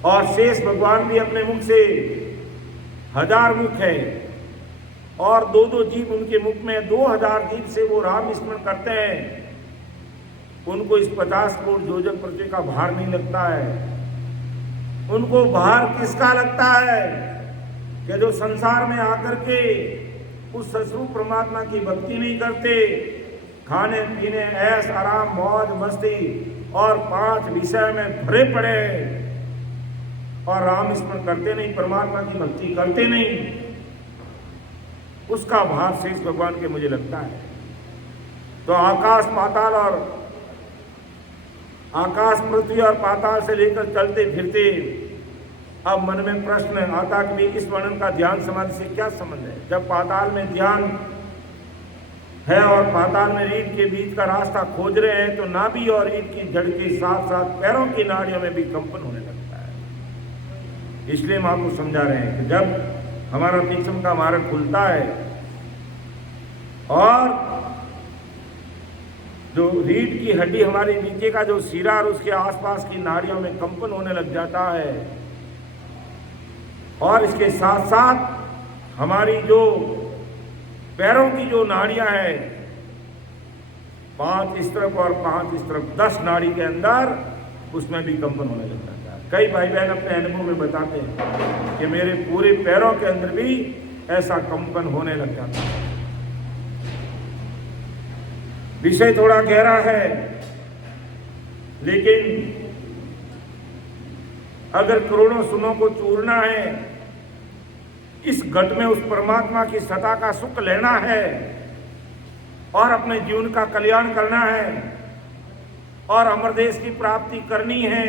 और शेष भगवान भी अपने मुख से 1000 मुख है, और 2-2 जीव उनके मुख में 2000 जीव से वो राम स्मरण करते हैं। उनको इस 50 करोड़ योजन पृथ्वी का भार नहीं लगता है। उनको भार किसका लगता है कि जो संसार में आकर के उस सस्वरूप परमात्मा की भक्ति नहीं करते, खाने पीने ऐश आराम मौज मस्ती और 5 विषय में भरे पड़े और राम स्मरण करते नहीं, परमात्मा की भक्ति करते नहीं, उसका भार शेष भगवान के मुझे लगता है। तो आकाश पाताल और आकाश पृथ्वी और पाताल से लेकर चलते फिरते अब मन में प्रश्न आता कि इस वर्णन का ध्यान समाधि से क्या संबंध है? जब पाताल में ध्यान है और पाताल में रीढ़ के बीच का रास्ता खोज रहे हैं, तो नाभि और रीढ़ की जड़ के साथ साथ पैरों की नाड़ियों में भी कंपन होने लगता है। इसलिए हम आपको समझा रहे हैं कि जब हमारा पिछम का मार्ग खुलता है और जो रीढ़ की हड्डी हमारे नीचे का जो सिरा और उसके आसपास की नाड़ियों में कंपन होने लग जाता है, और इसके साथ साथ हमारी जो पैरों की जो नाड़ियां हैं, 5 इस तरफ और 5 इस तरफ, 10 नाड़ी के अंदर उसमें भी कंपन होने लग जाता है। कई भाई बहन अपने अनुभव में बताते हैं कि मेरे पूरे पैरों के अंदर भी ऐसा कंपन होने लग जाता है। विषय थोड़ा गहरा है, लेकिन अगर करोड़ों सुनों को चूरना है, इस घट में उस परमात्मा की सत्ता का सुख लेना है और अपने जीवन का कल्याण करना है और अमर देश की प्राप्ति करनी है,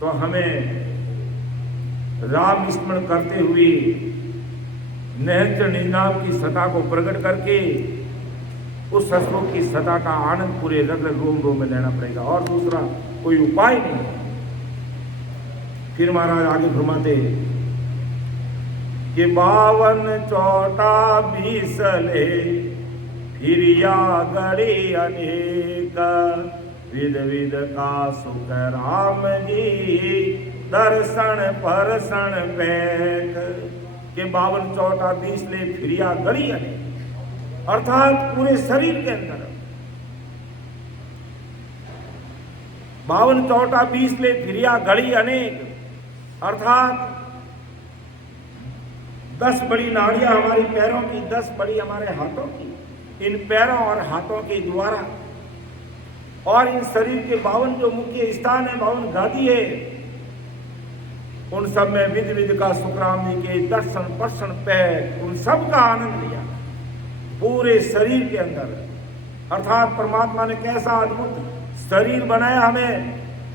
तो हमें राम स्मरण करते हुए निरंतर निनाम की सत्ता को प्रकट करके उस सत्संग की सत्ता का आनंद पूरे रग रग रोम रोम में लेना पड़ेगा, और दूसरा कोई उपाय नहीं। फिर महाराज आगे फरमाते कि 52 चौटा बीसले फिरिया गड़ी अनेक, विध विध का सुख राम जी, दर्शन परसन पैक। के 52 चौटा 20 ले फिरिया गड़ी अने, अर्थात पूरे शरीर के अंदर 52 चौटा 20 ले फिरिया गड़ी अनेक, अर्थात 10 बड़ी नाड़ियां हमारी पैरों की, 10 बड़ी हमारे हाथों की। इन पैरों और हाथों के द्वारा और इन शरीर के 52 जो मुख्य स्थान है, 52 गादी है, उन सब में विध विध का सुखराम जी के दर्शन पर्शन पैक, उन सब का आनंद लिया पूरे शरीर के अंदर। अर्थात परमात्मा ने कैसा अद्भुत शरीर बनाया हमें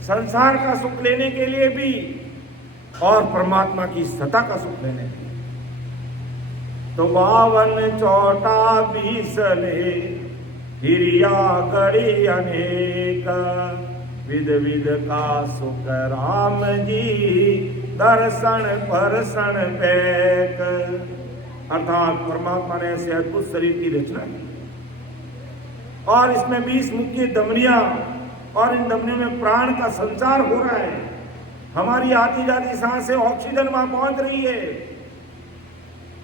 संसार का सुख लेने के लिए भी और परमात्मा की सत्ता का सुख लेने के लिए। तो 52 चौटा 20 ले फिरिया गड़ी अनेक, विध विध का सुख राम जी, दर्शन परसन पैक। अर्थात परमात्मा ने ऐसे अद्भुत शरीर की रचना की और इसमें 20 मुख्य धमनियां, और इन धमनियों में प्राण का संचार हो रहा है। हमारी आती जाती सांसें ऑक्सीजन वहां पहुंच रही है,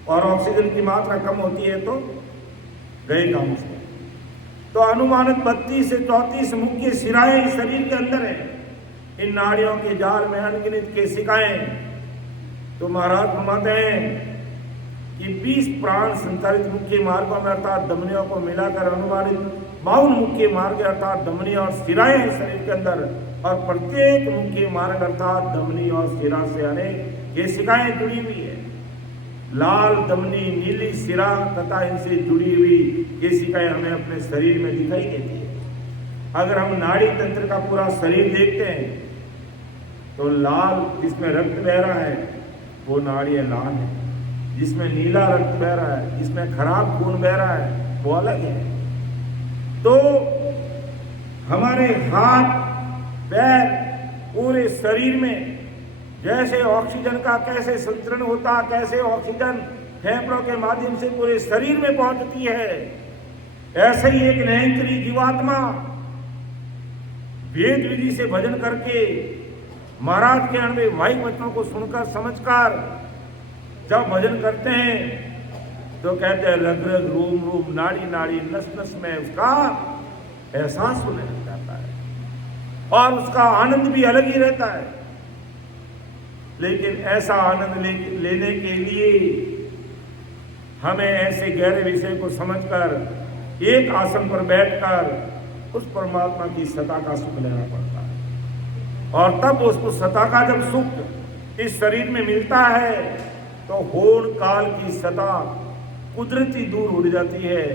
और ऑक्सीजन की मात्रा कम होती है तो गए काम से। तो अनुमानित 32 से 34 मुख्य शिराएं शरीर के अंदर है। इन नाड़ियों के जाल में अनगिनत केशिकाएं। तो महाराज फरमाते हैं कि 20 प्राण संचालित मुख्य मार्गों में अर्थात धमनियों को मिलाकर अनुमानित 52 मुख्य मार्ग अर्थात धमनी और शिराएं हैं शरीर के अंदर, और प्रत्येक मुख्य मार्ग अर्थात धमनी और शिरा से अनेक केशिकाएं जुड़ी हुई है। लाल धमनी, नीली शिरा तथा इनसे जुड़ी हुई केशिकाएं हमें अपने शरीर में दिखाई देती है। अगर हम नाड़ी तंत्र का पूरा शरीर देखते हैं तो लाल जिसमें रक्त बह रहा है वो नाड़ी लाल है, जिसमें नीला रक्त बह रहा है, जिसमें खराब खून बह रहा है वो अलग है। तो हमारे हाथ पैर पूरे शरीर में जैसे ऑक्सीजन का कैसे संचरण होता, कैसे ऑक्सीजन फेफड़ों के माध्यम से पूरे शरीर में पहुंचती है, ऐसे ही एक निरंकारी जीवात्मा वेद विधि से भजन करके महाराज के अणवे वाहिक वचनों को सुनकर समझकर जब भजन करते हैं तो कहते हैं रग रग रूम रूम नाड़ी नाड़ी नस नस में उसका एहसास होने लग जाता है और उसका आनंद भी अलग ही रहता है। लेकिन ऐसा आनंद लेने के लिए हमें ऐसे गहरे विषय को समझकर एक आसन पर बैठकर उस परमात्मा की सत्ता का सुख लेना पड़ता है। और तब उस सत्ता का जब सुख इस शरीर में मिलता है तो होड़ काल की सत्ता कुदरती दूर उड़ जाती है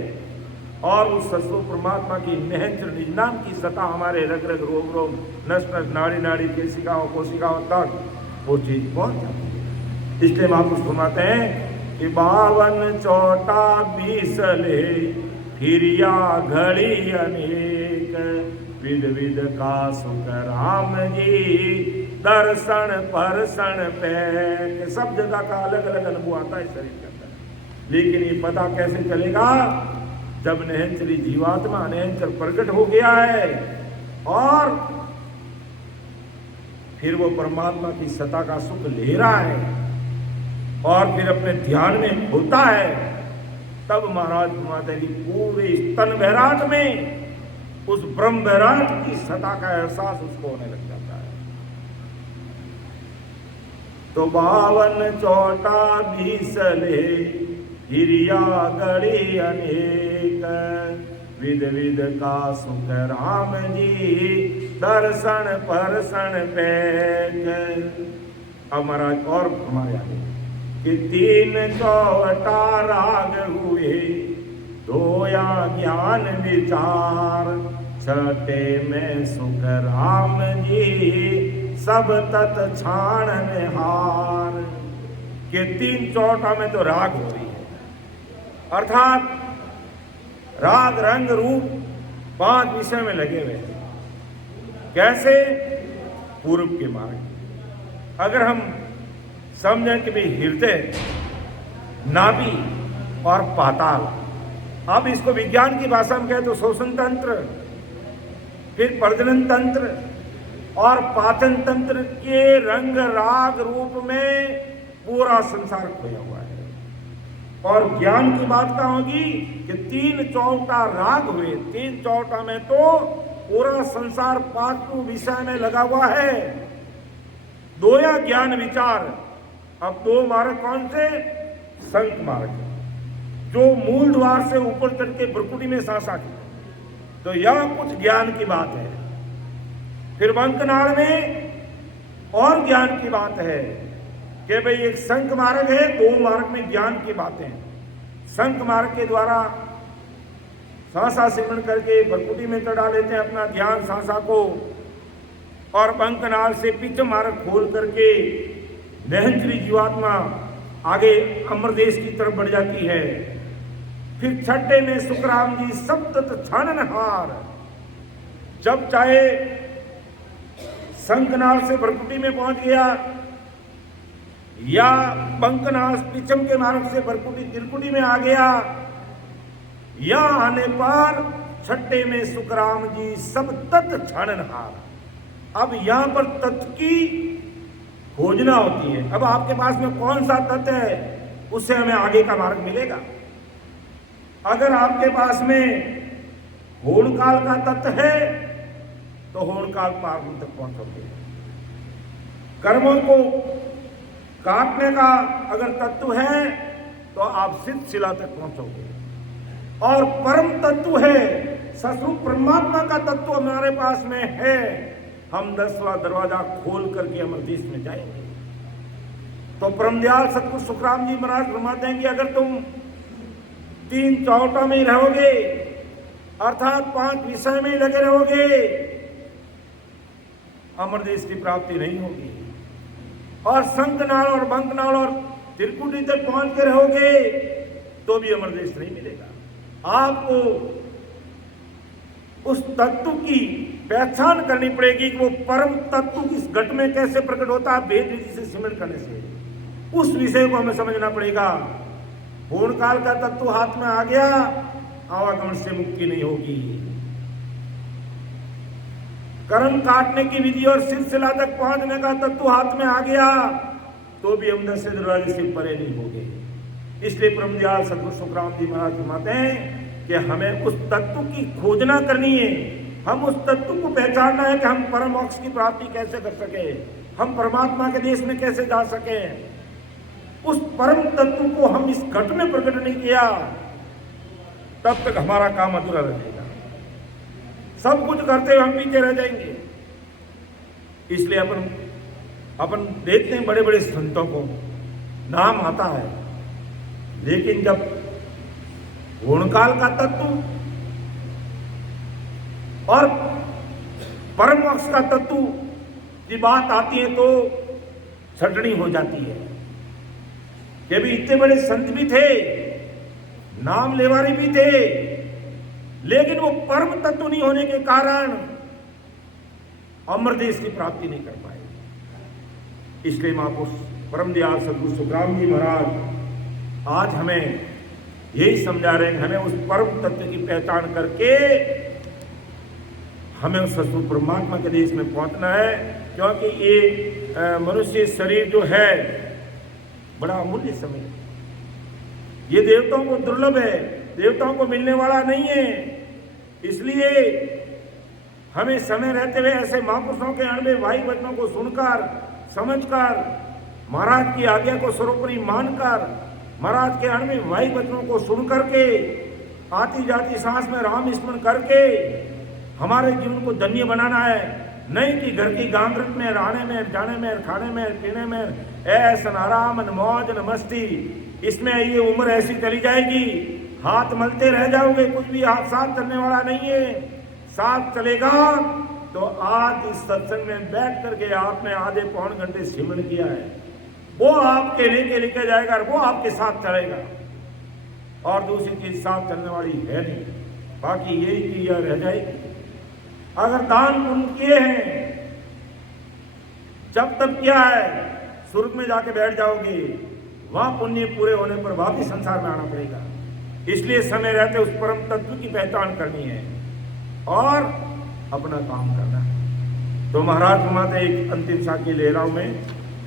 और उस सत्व परमात्मा की निहंचर निजाम की सत्ता हमारे रग रग रोम रोम नस नस नाड़ी नाड़ी केशिकाओं कोशिकाओं तक वो चीज पहुंच जाती है। इसलिए महापुरुष फरमाते हैं कि 52 चौटा 20 ले फिरिया घड़ी अनेक, विध विध का सुख राम जी, दर्शन परसन पैक। सब जगह का अलग अलग अनुभव आता है शरीर के अंदर, लेकिन ये पता कैसे चलेगा जब निहंचरी जीवात्मा निहंचर प्रकट हो गया है और फिर वो परमात्मा की सत्ता का सुख ले रहा है और फिर अपने ध्यान में होता है, तब महाराज फरमाते हैं कि पूरे स्तन बैराट में उस ब्रह्म बैराट की सत्ता का एहसास उसको होने लग जाता है। तो 52 चौटा 20 ले हिरिया गड़ी अनेक, विध विध का सुख राम जी, दर्शन परसन पैक। अब महाराज और हमारे आगे कि 3 चौटा राग हुए, दोया ज्ञान विचार, छठे में सुख राम जी, सब तत् छाण निहार। के 3 चौटा में तो राग हो रही है, अर्थात राग रंग रूप 5 विषय में लगे हुए हैं। कैसे? पूर्व के मार्ग। अगर हम समझें कि भाई हृदय, नाभि और पाताल, अब इसको विज्ञान की भाषा में कहें तो श्वसन तंत्र, फिर प्रजनन तंत्र और पाचन तंत्र के रंग राग रूप में पूरा संसार खोया हुआ है। और ज्ञान की बात क्या होगी कि 3 चौटा राग हुए, 3 चौटा में तो पूरा संसार 5 विषय में लगा हुआ है। 2 या ज्ञान विचार। अब 2 मार्ग कौन से? संख मार्ग, जो मूल द्वार से ऊपर चढ़ के भ्रुकुटी में सांसा की, तो यह कुछ ज्ञान की बात है। फिर वंकनाल में और ज्ञान की बात है कि भाई एक संख मार्ग है, 2 मार्ग में ज्ञान की बातें। संख मार्ग के द्वारा सांसा सिमरण करके भ्रुकुटी में चढ़ा लेते हैं अपना ध्यान सांसा को, और वंकनाल से पिच मार्ग खोल करके निहंचरी जीवात्मा आगे अमरदेश की तरफ बढ़ जाती है। फिर छठे में सुखराम जी सप्तत छाननहार, जब चाहे शंखनाल से भ्रुकुटी में पहुंच गया या बंकनाल पिचम के मार्ग से भ्रुकुटी त्रिकुटी में आ गया, या आने पर छठे में सुखराम जी सब तत् छाननहार। अब यहां पर तत्व की खोजना होती है। अब आपके पास में कौन सा तत्व है, उससे हमें आगे का मार्ग मिलेगा। अगर आपके पास में होणकाल का तत्व है तो होणकाल पार तक पहुंचोगे। कर्मों को काटने का अगर तत्व है तो आप सिद्ध शिला तक पहुंचोगे। और परम तत्व है, सस्वरूप परमात्मा का तत्व हमारे पास में है, हम 10वां दरवाजा खोल करके अमरदेश में जाएंगे। तो परमदयाल सतगुरु सुखराम जी महाराज फरमाते हैं कि अगर तुम 3 चौटा में ही रहोगे, अर्थात 5 विषय में ही लगे रहोगे, अमरदेश की प्राप्ति नहीं होगी। और शंखनाल और बंकनाल और त्रिकुटी तक पहुंच के रहोगे तो भी अमरदेश नहीं मिलेगा। आपको उस तत्व की पहचान करनी पड़ेगी कि वो परम तत्व किस घट में कैसे प्रकट होता है, भेद विधि से सिमरण करने से। उस विषय को हमें समझना पड़ेगा। होणकाल का तत्व हाथ में आ गया, आवागमन से मुक्ति नहीं होगी। कर्म काटने की विधि और सिलसिला तक पहुंचने का तत्व हाथ में आ गया तो भी हम 10 दरवाजे से परे नहीं होंगे। इसलिए परमदयाल सतगुरु सुखराम जी महाराज फरमाते हैं कि हमें उस तत्व की खोजना करनी है। हम उस तत्व को पहचानना है कि हम परम मोक्ष की प्राप्ति कैसे कर सके, हम परमात्मा के देश में कैसे जा सके। उस परम तत्व को हम इस घट में प्रकट नहीं किया तब तक हमारा काम अधूरा रहेगा। सब कुछ करते हुए हम पीछे रह जाएंगे। इसलिए अपन देखते हैं बड़े बड़े संतों को, नाम आता है, लेकिन जब गुणकाल का तत्व और परम मोक्ष का तत्व की बात आती है तो छटनी हो जाती है। ये भी इतने बड़े संत भी थे, नाम लेवारी भी थे, लेकिन वो परम तत्व नहीं होने के कारण अमरदेश की प्राप्ति नहीं कर पाए। इसलिए महापुरुष परमदयाल सतगुरु सुखराम जी महाराज आज हमें यही समझा रहे हैं, हमें उस परम तत्व की पहचान करके हमें उस सत्य परमात्मा के देश में पहुंचना है। क्योंकि ये मनुष्य शरीर जो है बड़ा अमूल्य समय, ये देवताओं को दुर्लभ है, देवताओं को मिलने वाला नहीं है। इसलिए हमें समय रहते हुए ऐसे महापुरुषों के अणवे वायु वचनों को सुनकर, समझकर, महाराज की आज्ञा को सर्वोपरि मानकर, महाराज के अणवे वायु वचनों को सुन करके, आती जाती सांस में राम स्मरण करके हमारे जीवन को धन्य बनाना है। नहीं कि घर की गांगरट में, रहने में, जाने में, खाने में, पीने में ऐसा आराम न मौज न मस्ती, इसमें ये उम्र ऐसी चली जाएगी, हाथ मलते रह जाओगे, कुछ भी हाथ साथ चलने वाला नहीं है। साथ चलेगा तो आज इस सत्संग में बैठ करके आपने आधे पौन घंटे सिमरण किया है, वो आपके लेके जाएगा और वो आपके साथ चलेगा, और दूसरी चीज साथ चलने वाली है नहीं। बाकी यही चीज रह जाएगी। अगर दान पुण्य किए हैं, जब तब क्या है, स्वर्ग में जाके बैठ जाओगे, वहां पुण्य पूरे होने पर वापिस संसार में आना पड़ेगा। इसलिए समय रहते उस परम तत्व की पहचान करनी है और अपना काम करना है। तो महाराज फरमाते एक अंतिम साखी ले रहा हूं मैं,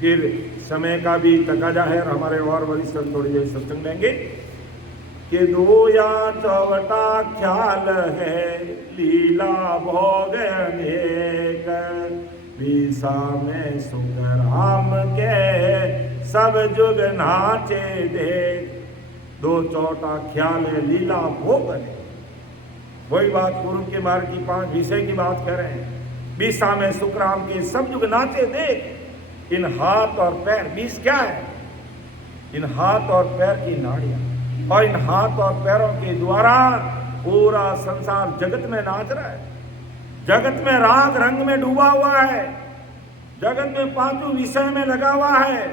फिर समय का भी तकाजा है और हमारे और वरिष्ठ थोड़ी देर सत्संग देंगे कि दो या चौवटा ख्याल है लीला भोग अनेक, बीसा में सुख राम के सब जुग नाचे देख। दो चौटा ख्याल है लीला भोग अनेक, वही बात पूर्व के मार्ग की 5 विषय की बात कर रहे हैं। बीसा में सुख राम के सब जुग नाचे देख। इन हाथ और पैर, बीस क्या है? इन हाथ और पैर की नाड़ियां, और इन हाथ और पैरों के द्वारा पूरा संसार जगत में नाच रहा है, जगत में राग रंग में डूबा हुआ है, जगत में 5 विषय में लगा हुआ है।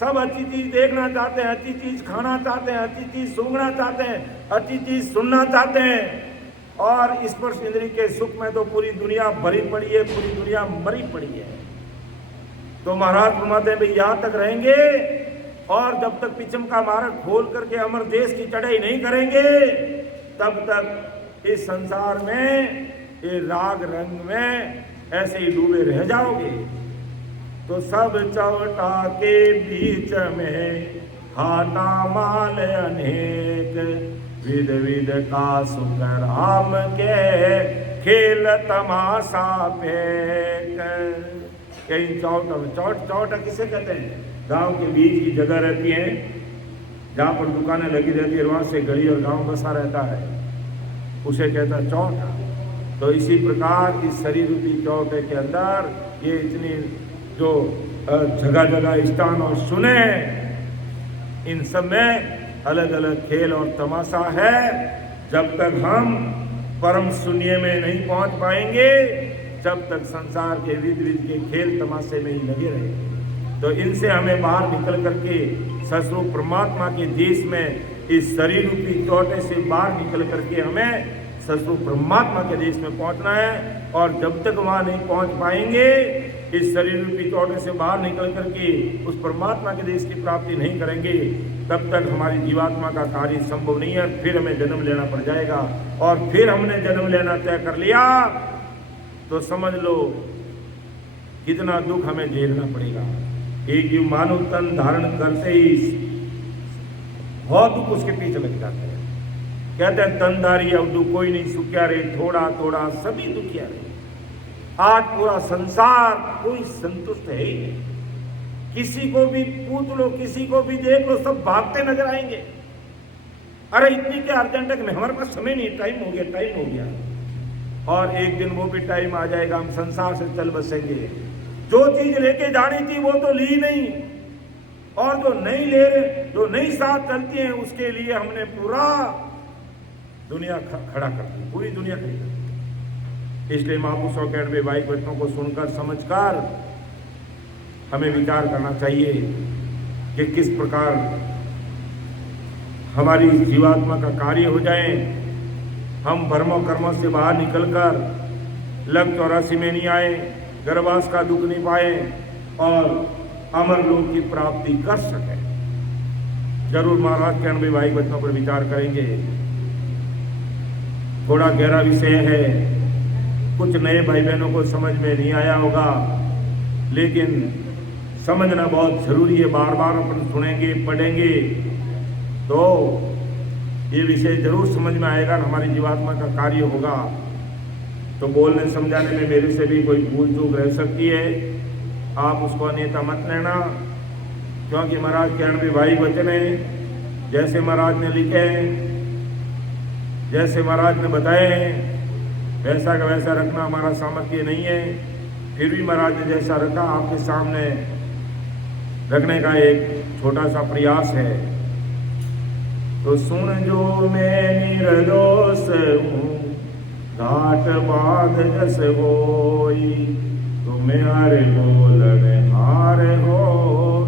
सब अच्छी चीज देखना चाहते हैं, अच्छी चीज खाना चाहते हैं, अच्छी चीज सूंघना चाहते हैं, अच्छी चीज सुनना चाहते हैं, और स्पर्श इंद्रिय के सुख में तो पूरी दुनिया भरी पड़ी है, पूरी दुनिया मरी पड़ी है। तो महाराज फरमाते हैं भाई यहां तक रहेंगे, और जब तक पिछम का मार्ग खोल करके अमर देश की चढ़ाई नहीं करेंगे, तब तक इस संसार में, ये राग रंग में ऐसे ही डूबे रह जाओगे। तो सब चौटा के बीच में हाथा माल अनेक, विध विध का सुख राम के खेल तमाशा फेंक। कहीं चौटा किसे कहते हैं? गांव के बीच की जगह रहती है जहां पर दुकानें लगी रहती है, वहां से गली और गांव बसा रहता है, उसे कहता है चौटा। तो इसी प्रकार इस शरीर रूपी चौटे के अंदर ये इतनी जो जगह जगह स्थान और सुने, इन सब में अलग अलग खेल और तमाशा है। जब तक हम परम शून्य में नहीं पहुंच पाएंगे, जब तक संसार के विध विध के खेल तमाशे में ही लगे रहेंगे। तो इनसे हमें बाहर निकल करके ससुर परमात्मा के देश में, इस शरीर रूपी चौटे से बाहर निकल करके हमें ससुर परमात्मा के देश में पहुंचना है। और जब तक वहां नहीं पहुंच पाएंगे, इस शरीर रूपी चौटे से बाहर निकल करके उस परमात्मा के देश की प्राप्ति नहीं करेंगे, तब तक हमारी जीवात्मा का कार्य संभव नहीं है। फिर हमें जन्म लेना पड़ जाएगा, और फिर हमने जन्म लेना तय कर लिया तो समझ लो कितना दुख हमें झेलना पड़ेगा। एक जीव मानव तन धारण करते ही बहुत दुख उसके पीछे लग जाते हैं। कहते हैं तनधारी अब दुख कोई नहीं सुखिया रे, थोड़ा थोड़ा सभी दुखिया रे। आज पूरा संसार कोई संतुष्ट है ही नहीं। किसी को भी पूछ लो, किसी को भी देख लो, सब भागते नजर आएंगे। अरे इतनी क्या अर्जेंट है कि हमारे पास समय नहीं, टाइम हो गया। और एक दिन वो भी टाइम आ जाएगा, हम संसार से चल बसेंगे। जो चीज लेके जानी थी वो तो ली नहीं, और जो नहीं ले रहे, जो नहीं साथ चलती है, उसके लिए हमने पूरा दुनिया खड़ा कर दी, पूरी दुनिया खड़ी कर दी। इसलिए महापुरुष और 91 भाई बच्चों को सुनकर समझकर हमें विचार करना चाहिए कि किस प्रकार हमारी जीवात्मा का कार्य हो जाए। हम भ्रमों कर्मों से बाहर निकलकर लग 84 में नहीं आए, गर्भवास का दुख नहीं पाए, और अमर लोक की प्राप्ति कर सके। जरूर महाराज 91 भाई बच्चों पर विचार करेंगे। थोड़ा गहरा विषय है, कुछ नए भाई बहनों को समझ में नहीं आया होगा, लेकिन समझना बहुत जरूरी है। बार बार अपन सुनेंगे, पढ़ेंगे तो ये विषय जरूर समझ में आएगा, हमारी जीवात्मा का कार्य होगा। तो बोलने समझाने में मेरे से भी कोई भूल चूक रह सकती है, आप उसको अन्यथा मत लेना, क्योंकि महाराज 91 भाई वचन है, जैसे महाराज ने लिखे, जैसे महाराज ने बताए, वैसा का वैसा रखना हमारा सामर्थ्य नहीं है। फिर भी महाराज ने जैसा रखा आपके सामने रखने का एक छोटा सा प्रयास है। तो सुन जो मैं निर्दोष हूँ, घाट बांध जस होई, तुम्हें हर बोलन हार हो,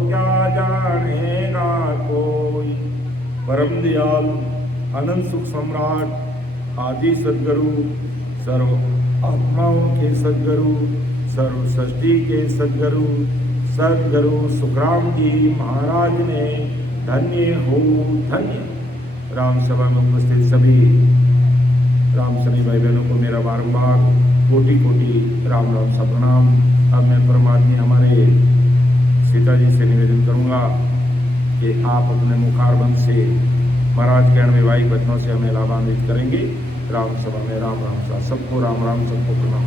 क्या जानेगा कोई। परम दयालु अनंत सुख सम्राट आदि सदगुरु, सर्व आत्माओं के सदगुरु, सर्व सृष्टि के सदगुरु, सदगुरु सुखराम जी महाराज ने धन्य हो धन्य। राम सभा में उपस्थित सभी राम सनी भाई बहनों को मेरा बारंबार कोटि कोटि राम राम सा प्रणाम। अब मैं परमात्मा हमारे सीता जी से निवेदन करूंगा कि आप अपने मुखारबंद से महाराज ज्ञान वैवाहिक वचनों से हमें लाभान्वित करेंगे। राम सभा में राम राम सा सबको राम राम सबको प्रणाम।